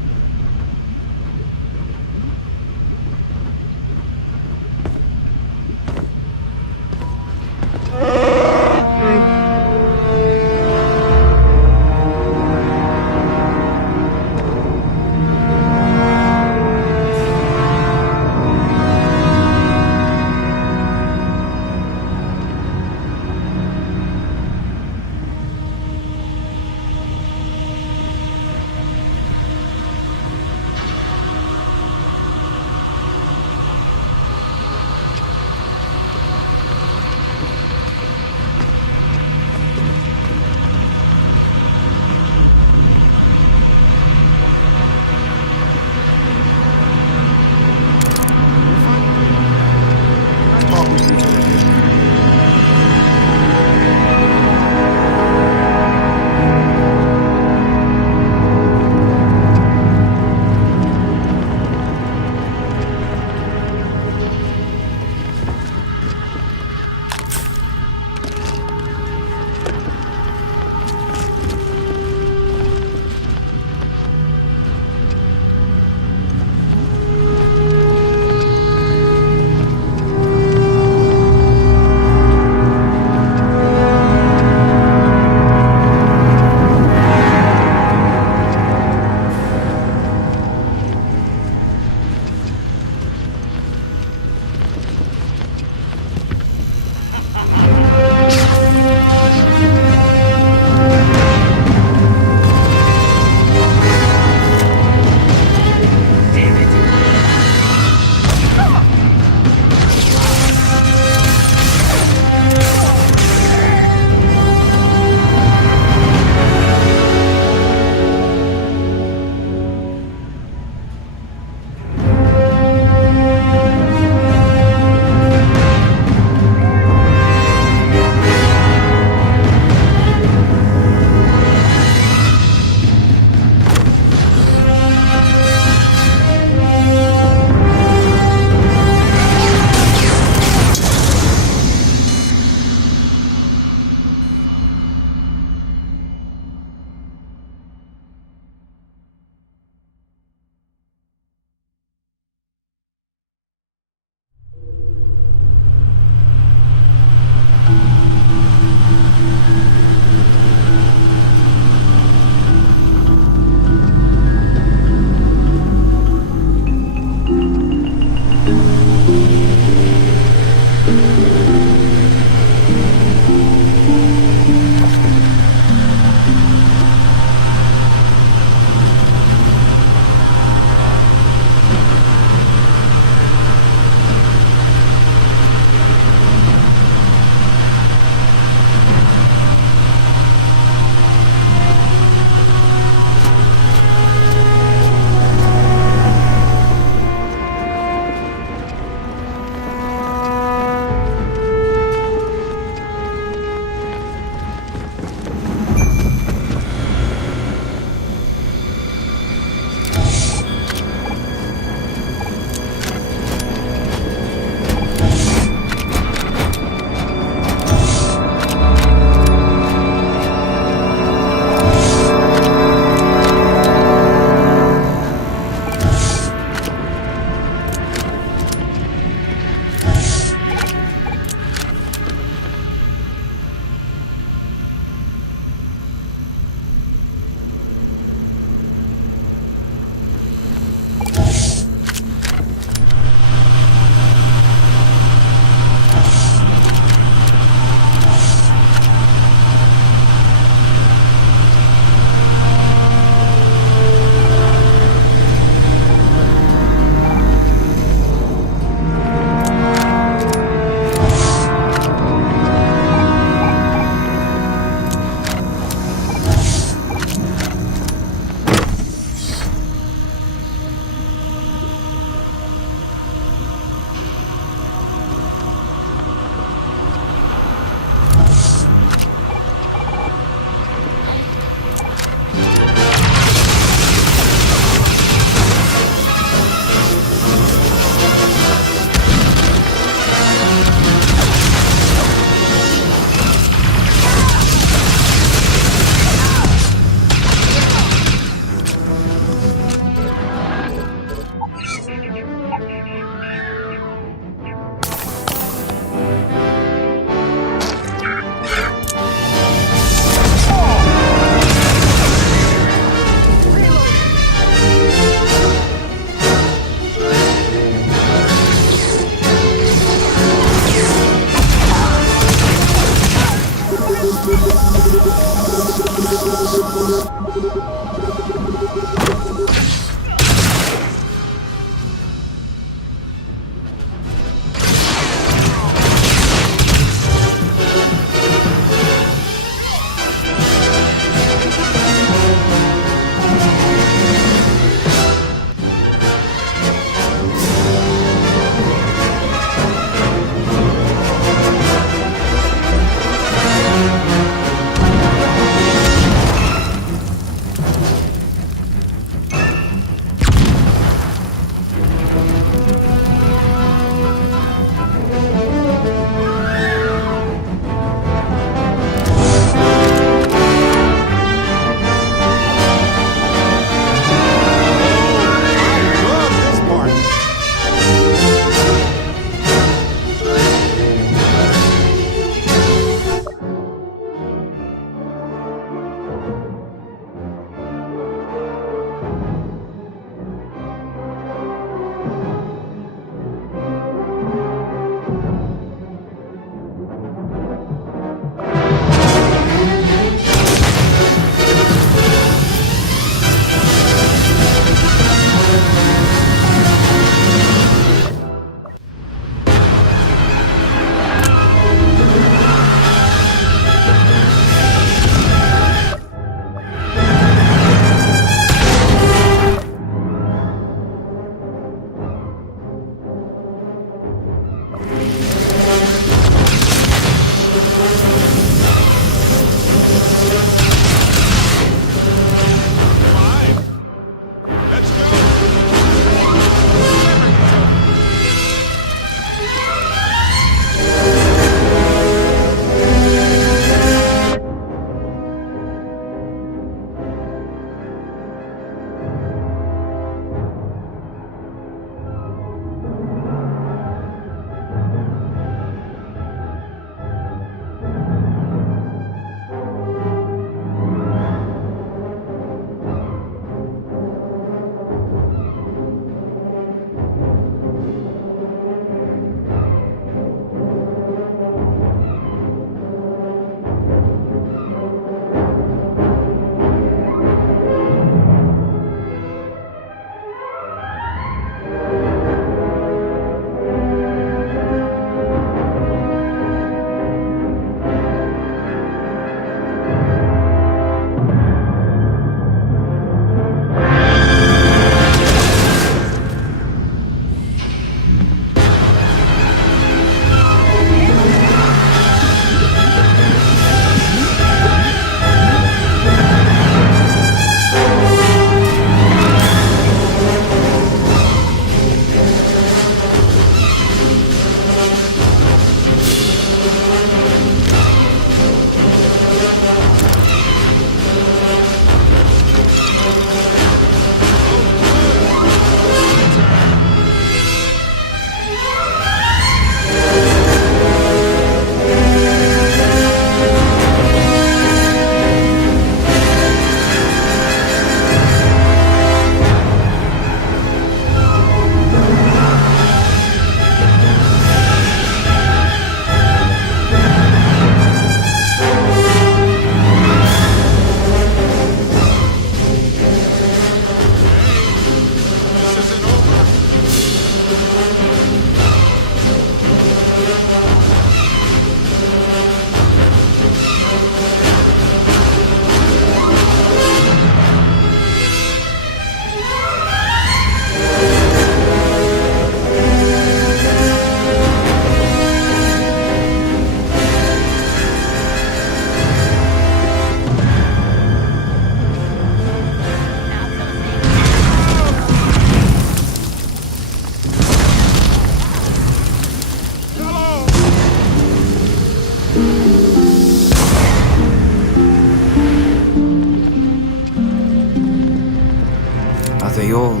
they all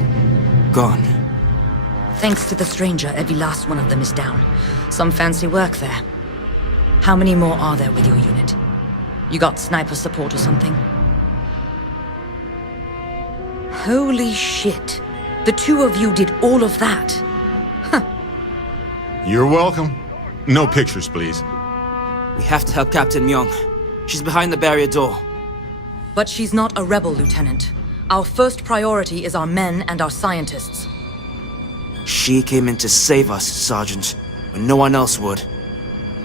gone? Thanks to the stranger, every last one of them is down. Some fancy work there. How many more are there with your unit? You got sniper support or something? Holy shit. The two of you did all of that. Huh. You're welcome. No pictures, please. We have to help Captain Myung. She's behind the barrier door. But she's not a rebel, Lieutenant. Our first priority is our men and our scientists. She came in to save us, Sergeant, when no one else would.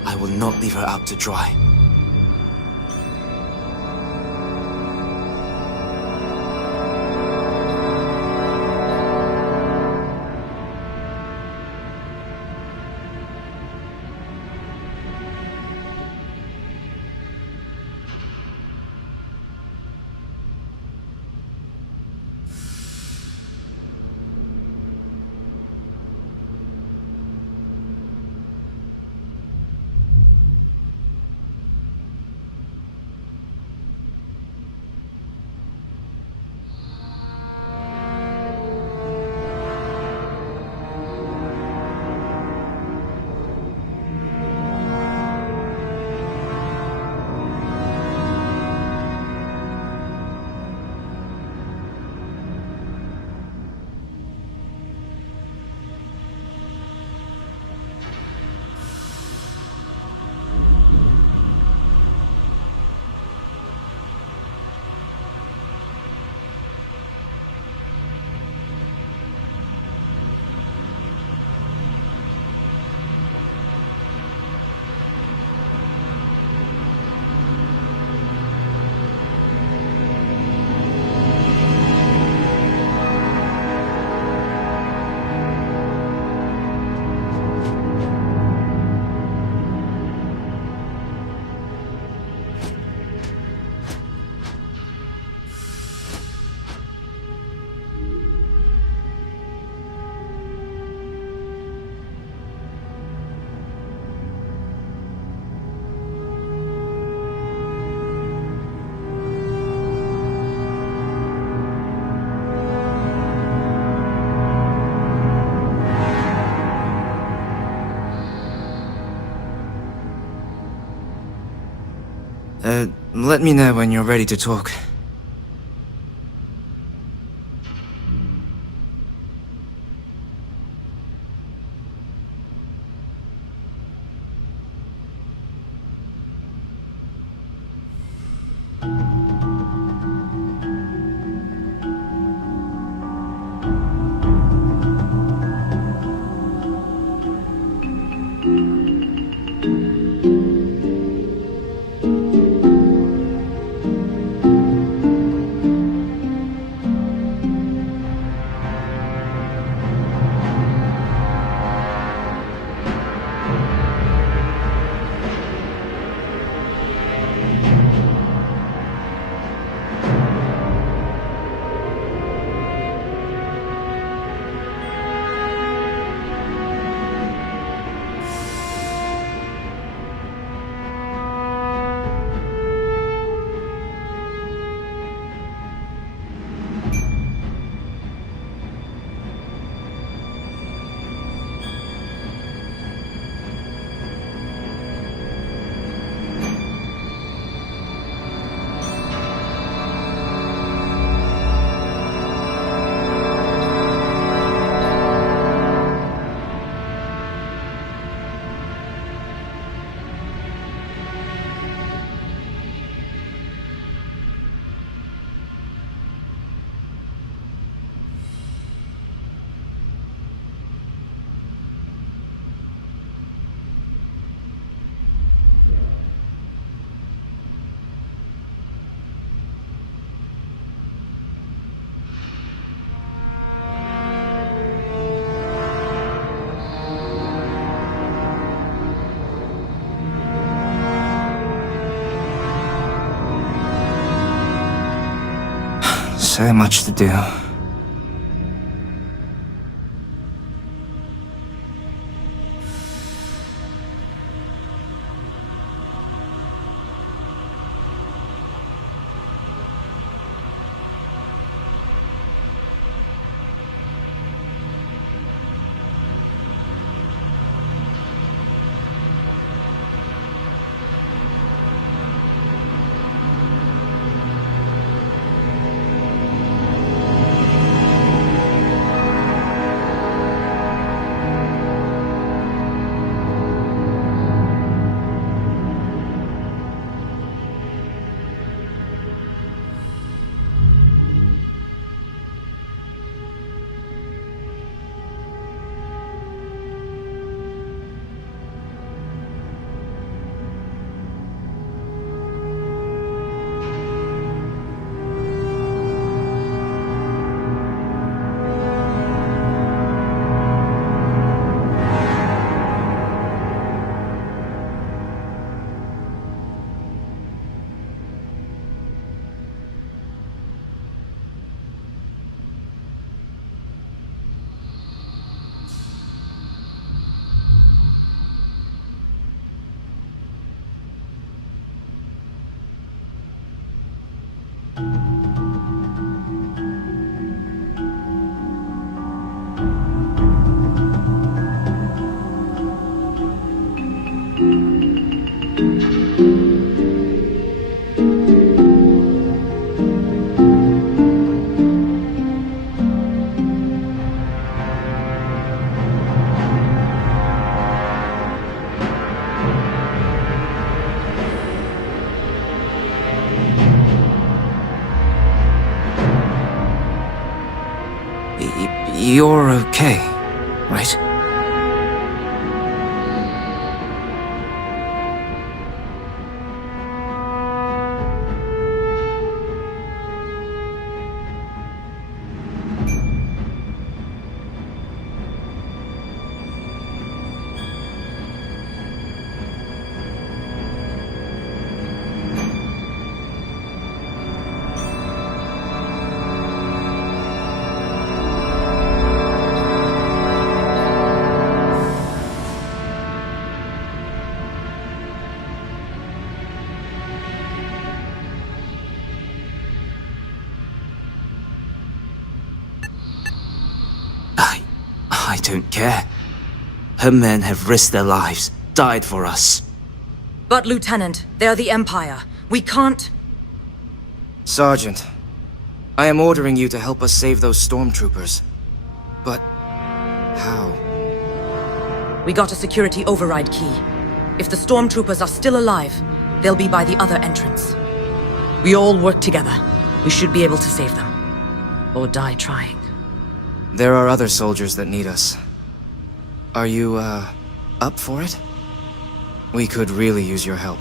I will not leave her out to dry. Let me know when you're ready to talk. So much to do. You're okay, right? I don't care. Her men have risked their lives, died for us. But, Lieutenant, they're the Empire. We can't... Sergeant, I am ordering you to help us save those stormtroopers. But... how? We got a security override key. If the stormtroopers are still alive, they'll be by the other entrance. We all work together. We should be able to save them. Or die trying. There are other soldiers that need us. Are you, up for it? We could really use your help.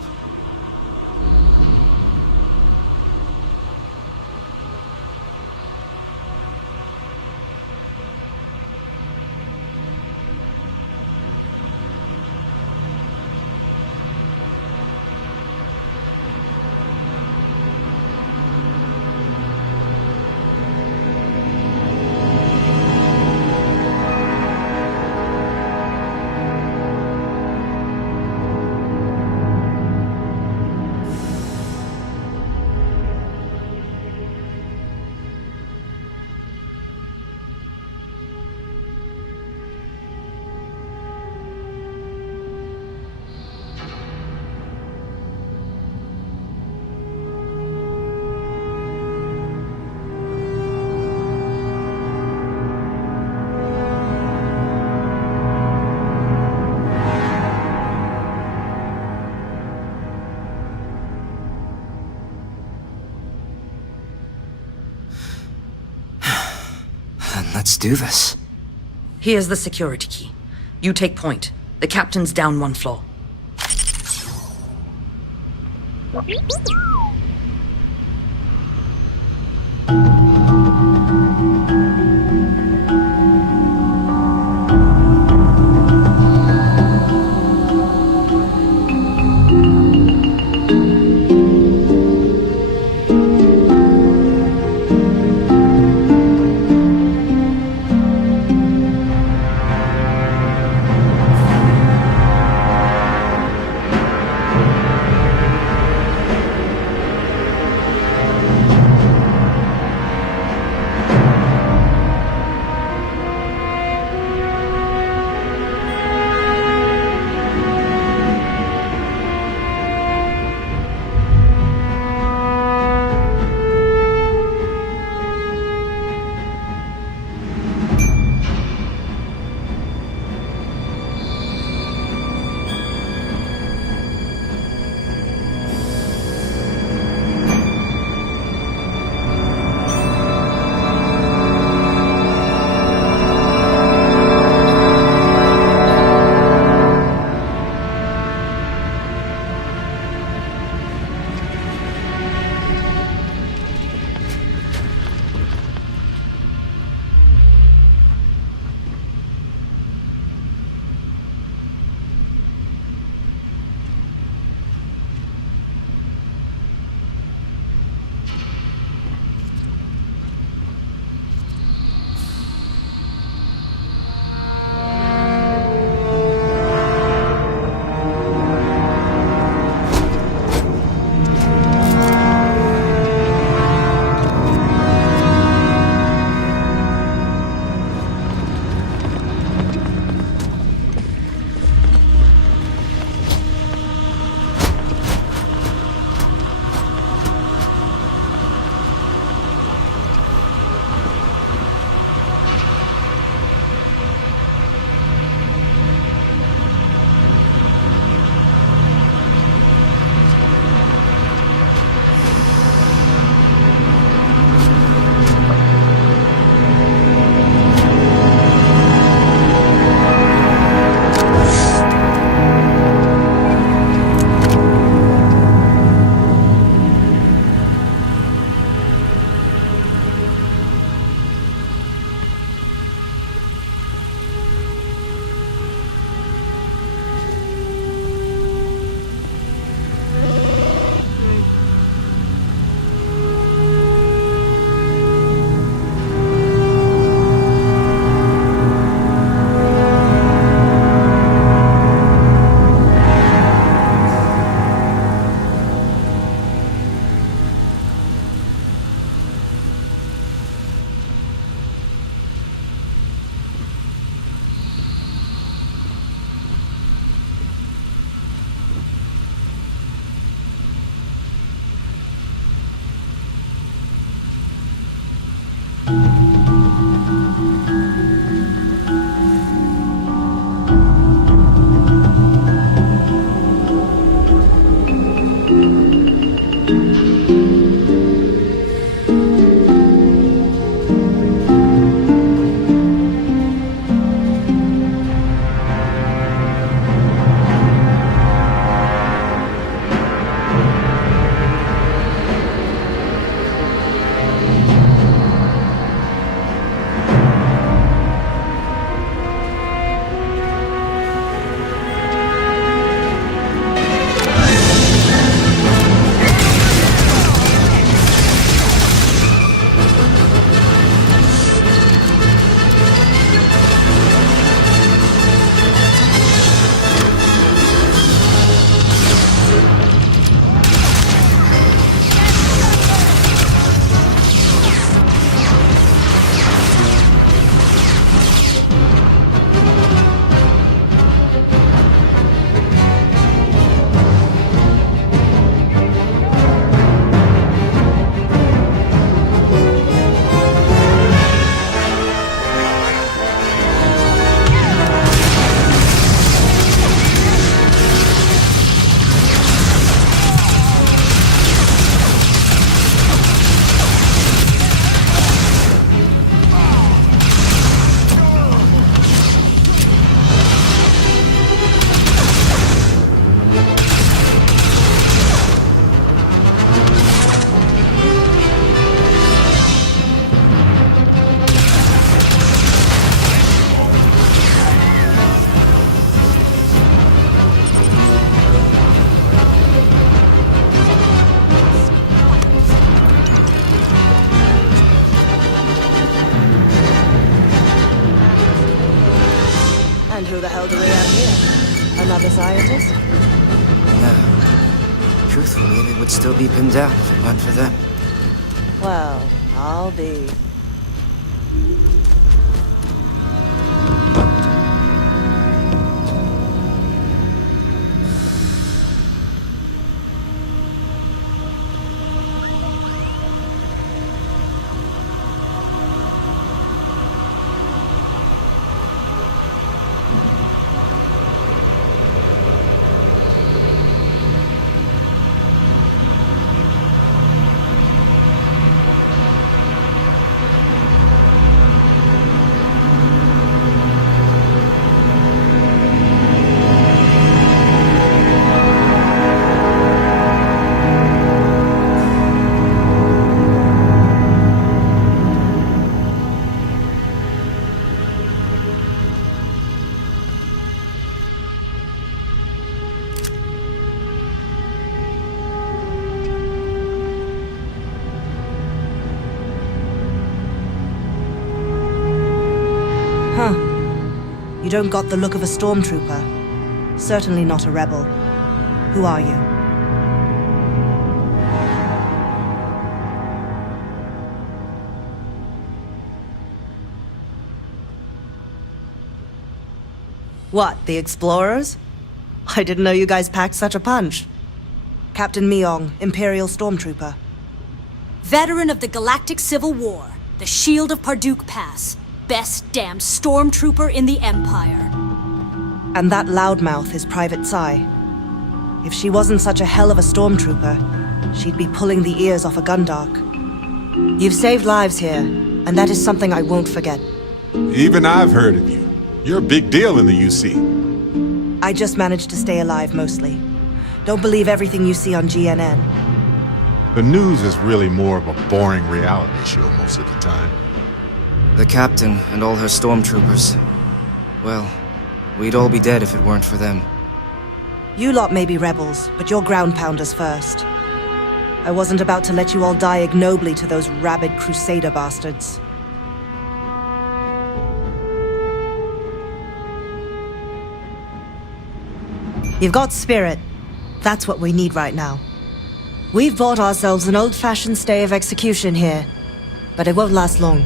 Let's do this. Here's the security key. You take point. The captain's down one floor. another scientist? No. Truthfully, they would still be pinned down if it weren't for them. Well, I'll be. Huh. You don't got the look of a stormtrooper. Certainly not a rebel. Who are you? What, the explorers? I didn't know you guys packed such a punch. Captain Meong, Imperial Stormtrooper. Veteran of the Galactic Civil War, the Shield of Parduk Pass, best damn stormtrooper in the Empire. And that loudmouth is Private Tsai. If she wasn't such a hell of a stormtrooper, she'd be pulling the ears off a Gundark. You've saved lives here, and that is something I won't forget. Even I've heard of you. You're a big deal in the UC. I just managed to stay alive mostly. Don't believe everything you see on GNN. The news is really more of a boring reality show most of the time. The captain and all her stormtroopers. Well, we'd all be dead if it weren't for them. You lot may be rebels, but you're ground pounders first. I wasn't about to let you all die ignobly to those rabid crusader bastards. You've got spirit. That's what we need right now. We've bought ourselves an old-fashioned stay of execution here, but it won't last long.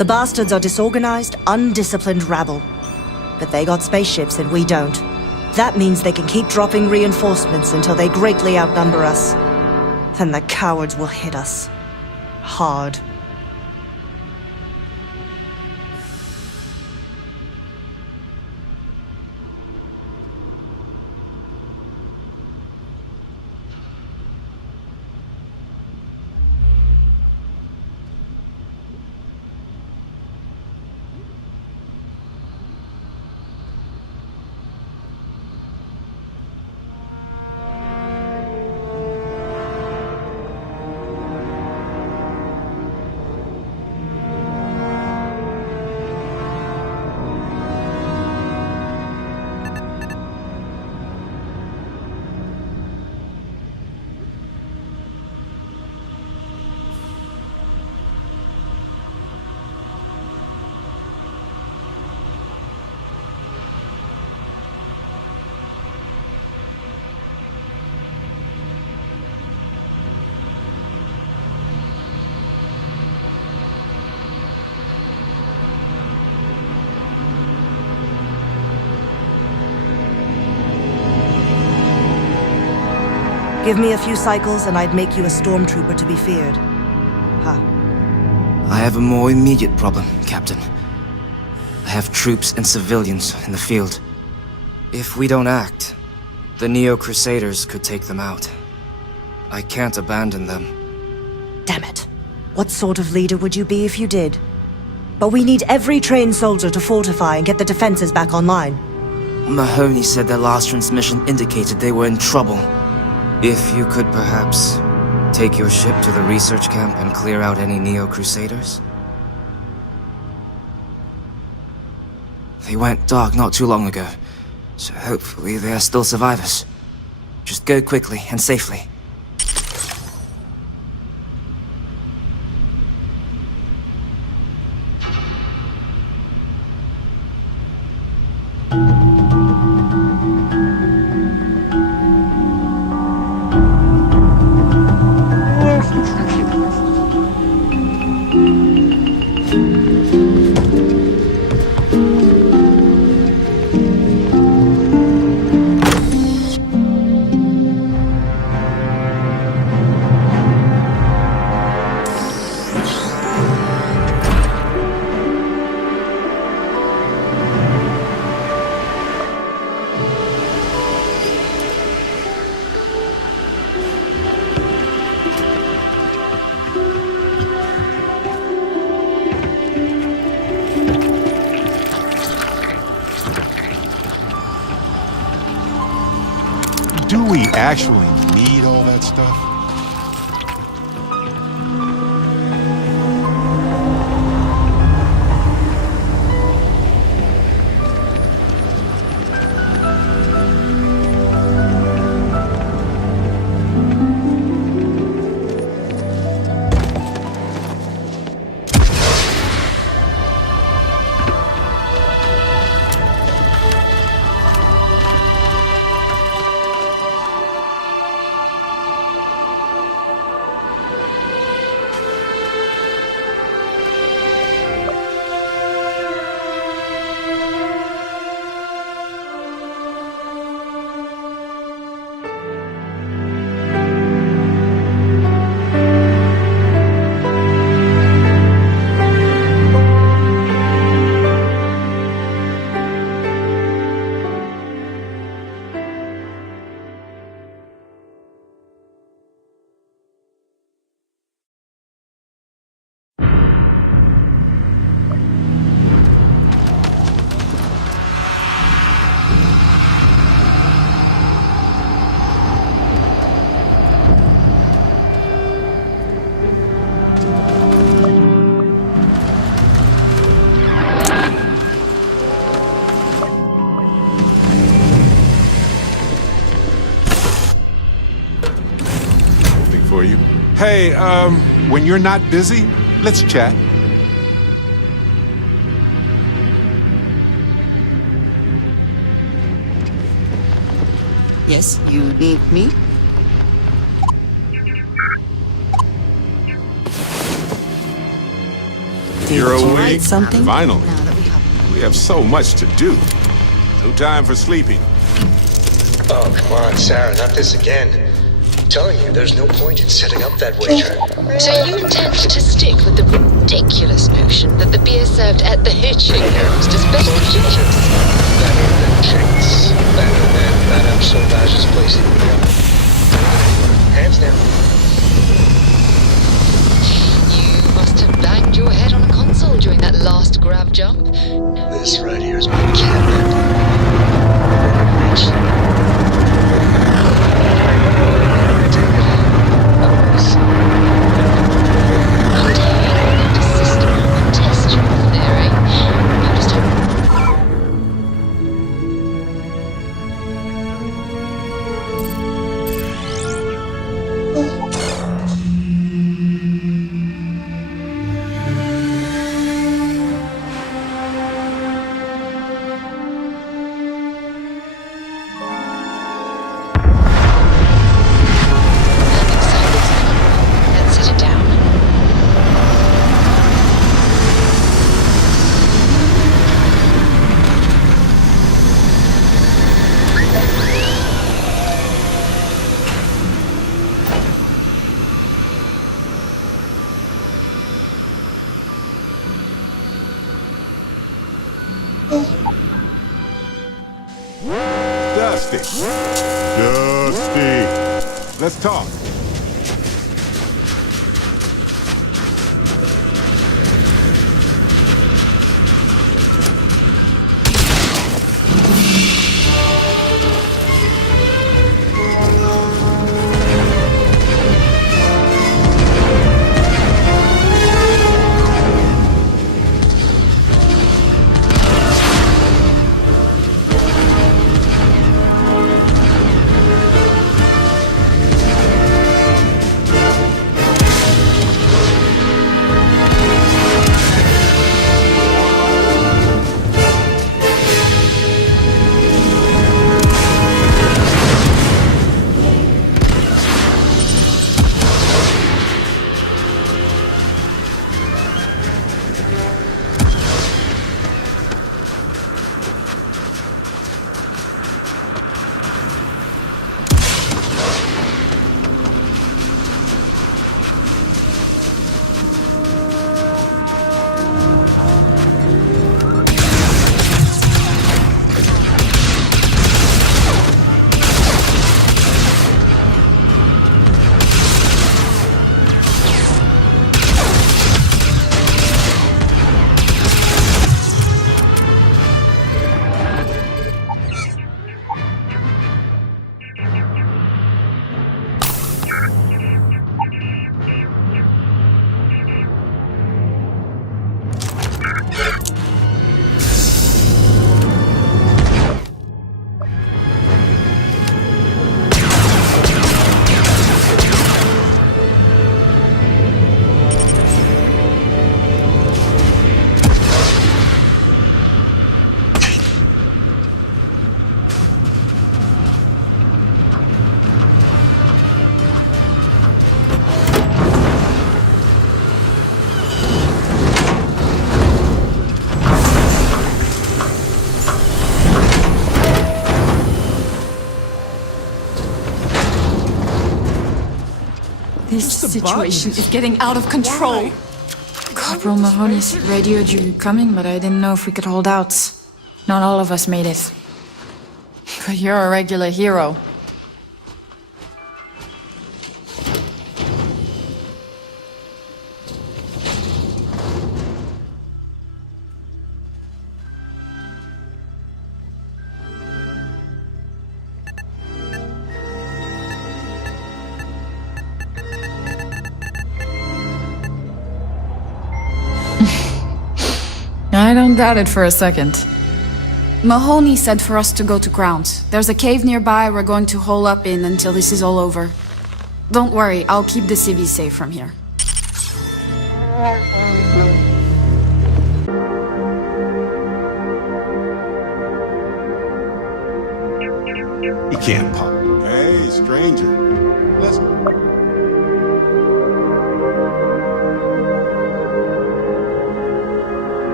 The bastards are disorganized, undisciplined rabble. But they got spaceships and we don't. That means they can keep dropping reinforcements until they greatly outnumber us. Then the cowards will hit us. Hard. Give me a few cycles and I'd make you a stormtrooper to be feared. Huh. I have a more immediate problem, Captain. I have troops and civilians in the field. If we don't act, the Neo-Crusaders could take them out. I can't abandon them. Damn it. What sort of leader would you be if you did? But we need every trained soldier to fortify and get the defenses back online. Mahoney said their last transmission indicated they were in trouble. If you could perhaps take your ship to the research camp and clear out any Neo-Crusaders? They went dark not too long ago, so hopefully they are still survivors. Just go quickly and safely. we actually need all that stuff? For you. Hey, when you're not busy, let's chat. Yes, you need me? You're Did you awake? write something? Finally. Now that We have so much to do. No time for sleeping. Oh, come on, Sarah, not this again. I'm telling you, there's no point in setting up that waiter. So you intend to stick with the ridiculous notion that the beer served at the hitching post is better than Chicks? Better than Chicks. Better than Madame Sauvage's place in New York. Hands down. You must have banged your head on a console during that last grav jump. This right here is my cabin. Dusty. Dusty. Let's talk. This situation is getting out of control. Corporal Mahoney's radioed you coming, but I didn't know if we could hold out. Not all of us made it. But you're a regular hero. I don't doubt it for a second. Mahoney said for us to go to ground. There's a cave nearby we're going to hole up in until this is all over. Don't worry, I'll keep the civvies safe from here. He can't pop. Hey, stranger. Let's go.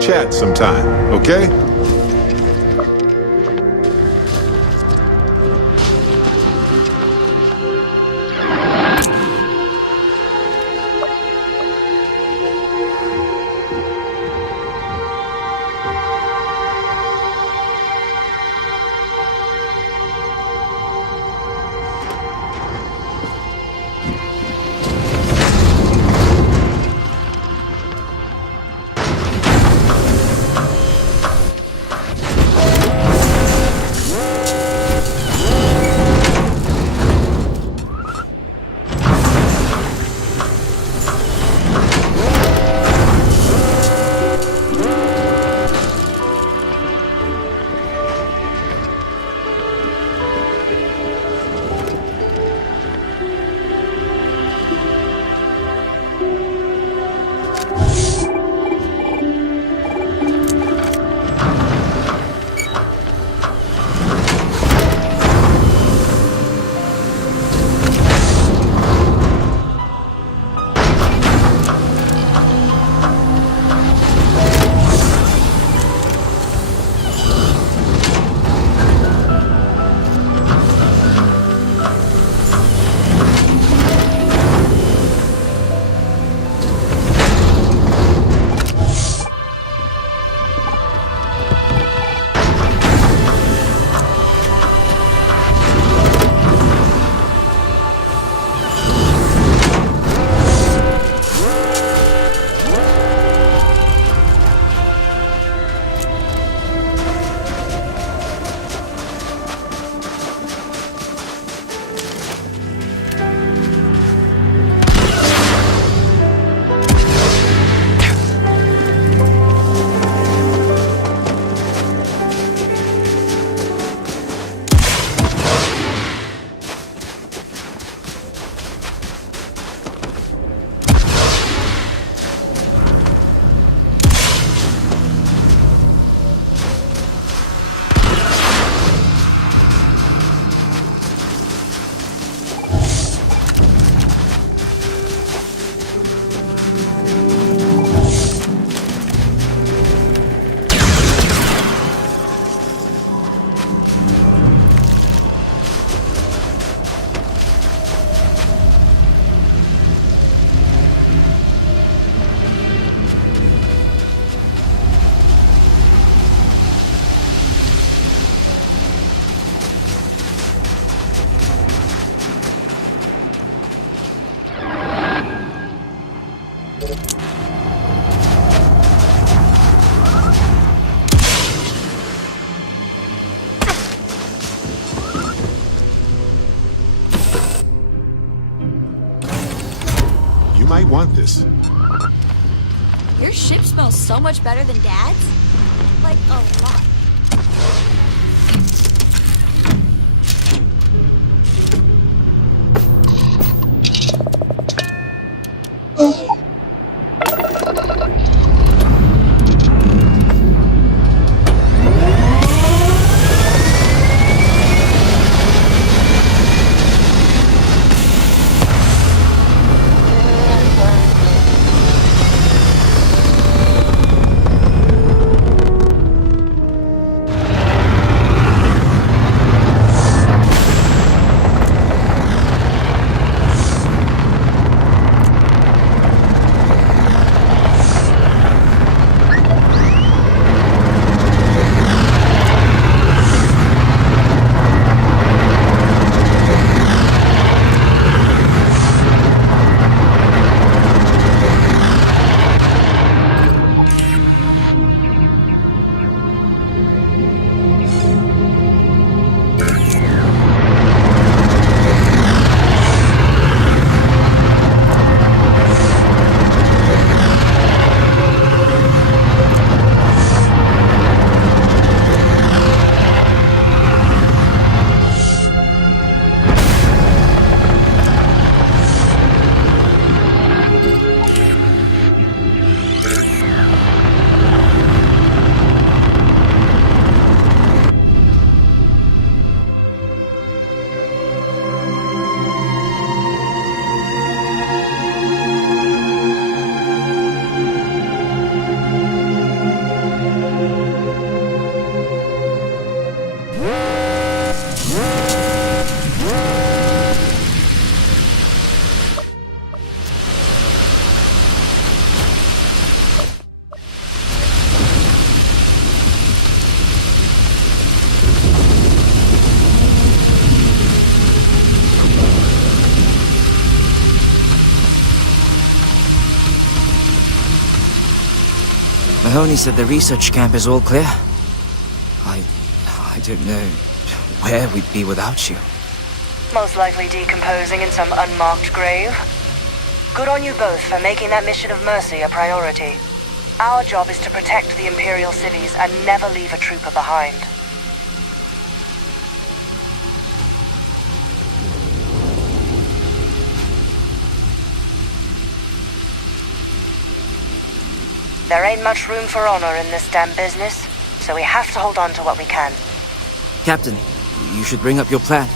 Chat sometime, okay? might want this. Your ship smells so much better than Dad's. Like, a lot. Mahoney said the research camp is all clear. I don't know where we'd be without you. Most likely decomposing in some unmarked grave. Good on you both for making that mission of mercy a priority. Our job is to protect the Imperial cities and never leave a trooper behind. There ain't much room for honor in this damn business, so we have to hold on to what we can. Captain, you should bring up your plan.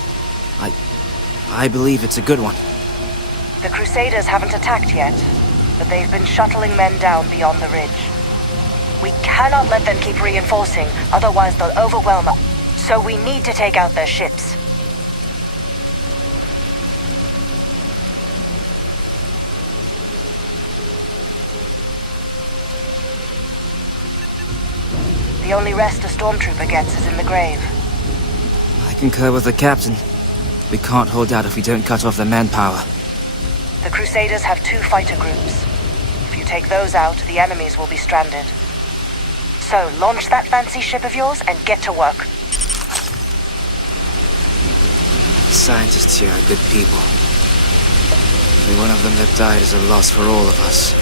I believe it's a good one. The Crusaders haven't attacked yet, but they've been shuttling men down beyond the ridge. We cannot let them keep reinforcing, otherwise they'll overwhelm us. So we need to take out their ships. The only rest a stormtrooper gets is in the grave. I concur with the captain. We can't hold out if we don't cut off their manpower. The Crusaders have 2 fighter groups. If you take those out, the enemies will be stranded. So, launch that fancy ship of yours and get to work. The scientists here are good people. Every one of them that died is a loss for all of us.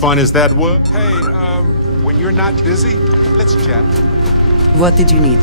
Fun as that was? Hey, when you're not busy, let's chat. What did you need?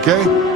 okay?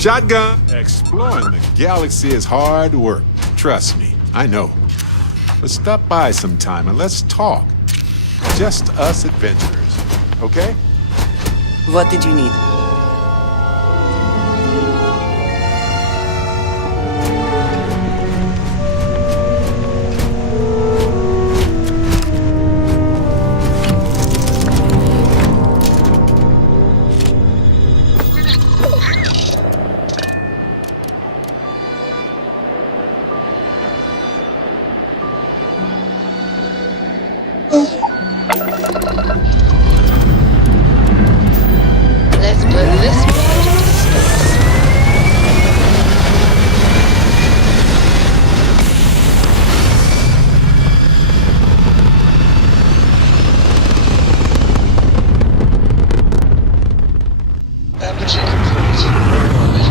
Shotgun. Exploring the galaxy is hard work. Trust me, I know. But stop by sometime and let's talk. Just us adventurers, okay? What did you need? Let's put this project to space. Aperture complete. We're in orbit.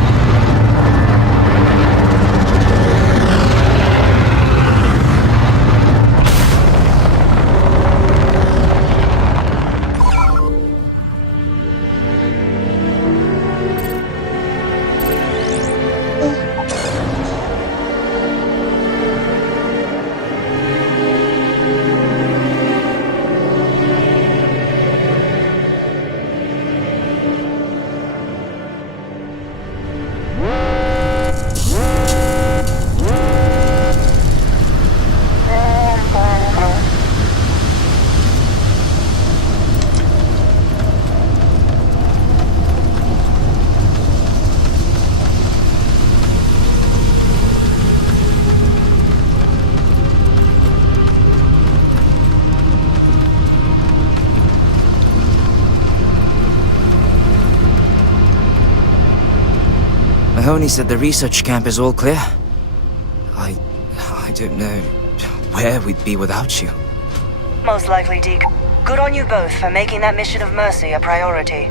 Mahoney said the research camp is all clear. I don't know where we'd be without you. Most likely, Deke. Good on you both for making that mission of mercy a priority.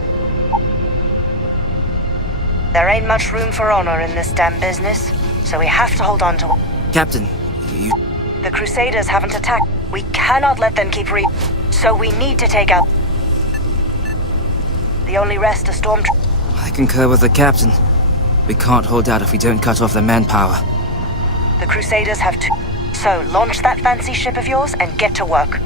There ain't much room for honor in this damn business, so we have to hold on to it. Captain, you... The Crusaders haven't attacked. We cannot let them keep so we need to take out... The only rest are stormtroopers. I concur with the captain. We can't hold out if we don't cut off their manpower. The Crusaders have to. So launch that fancy ship of yours and get to work.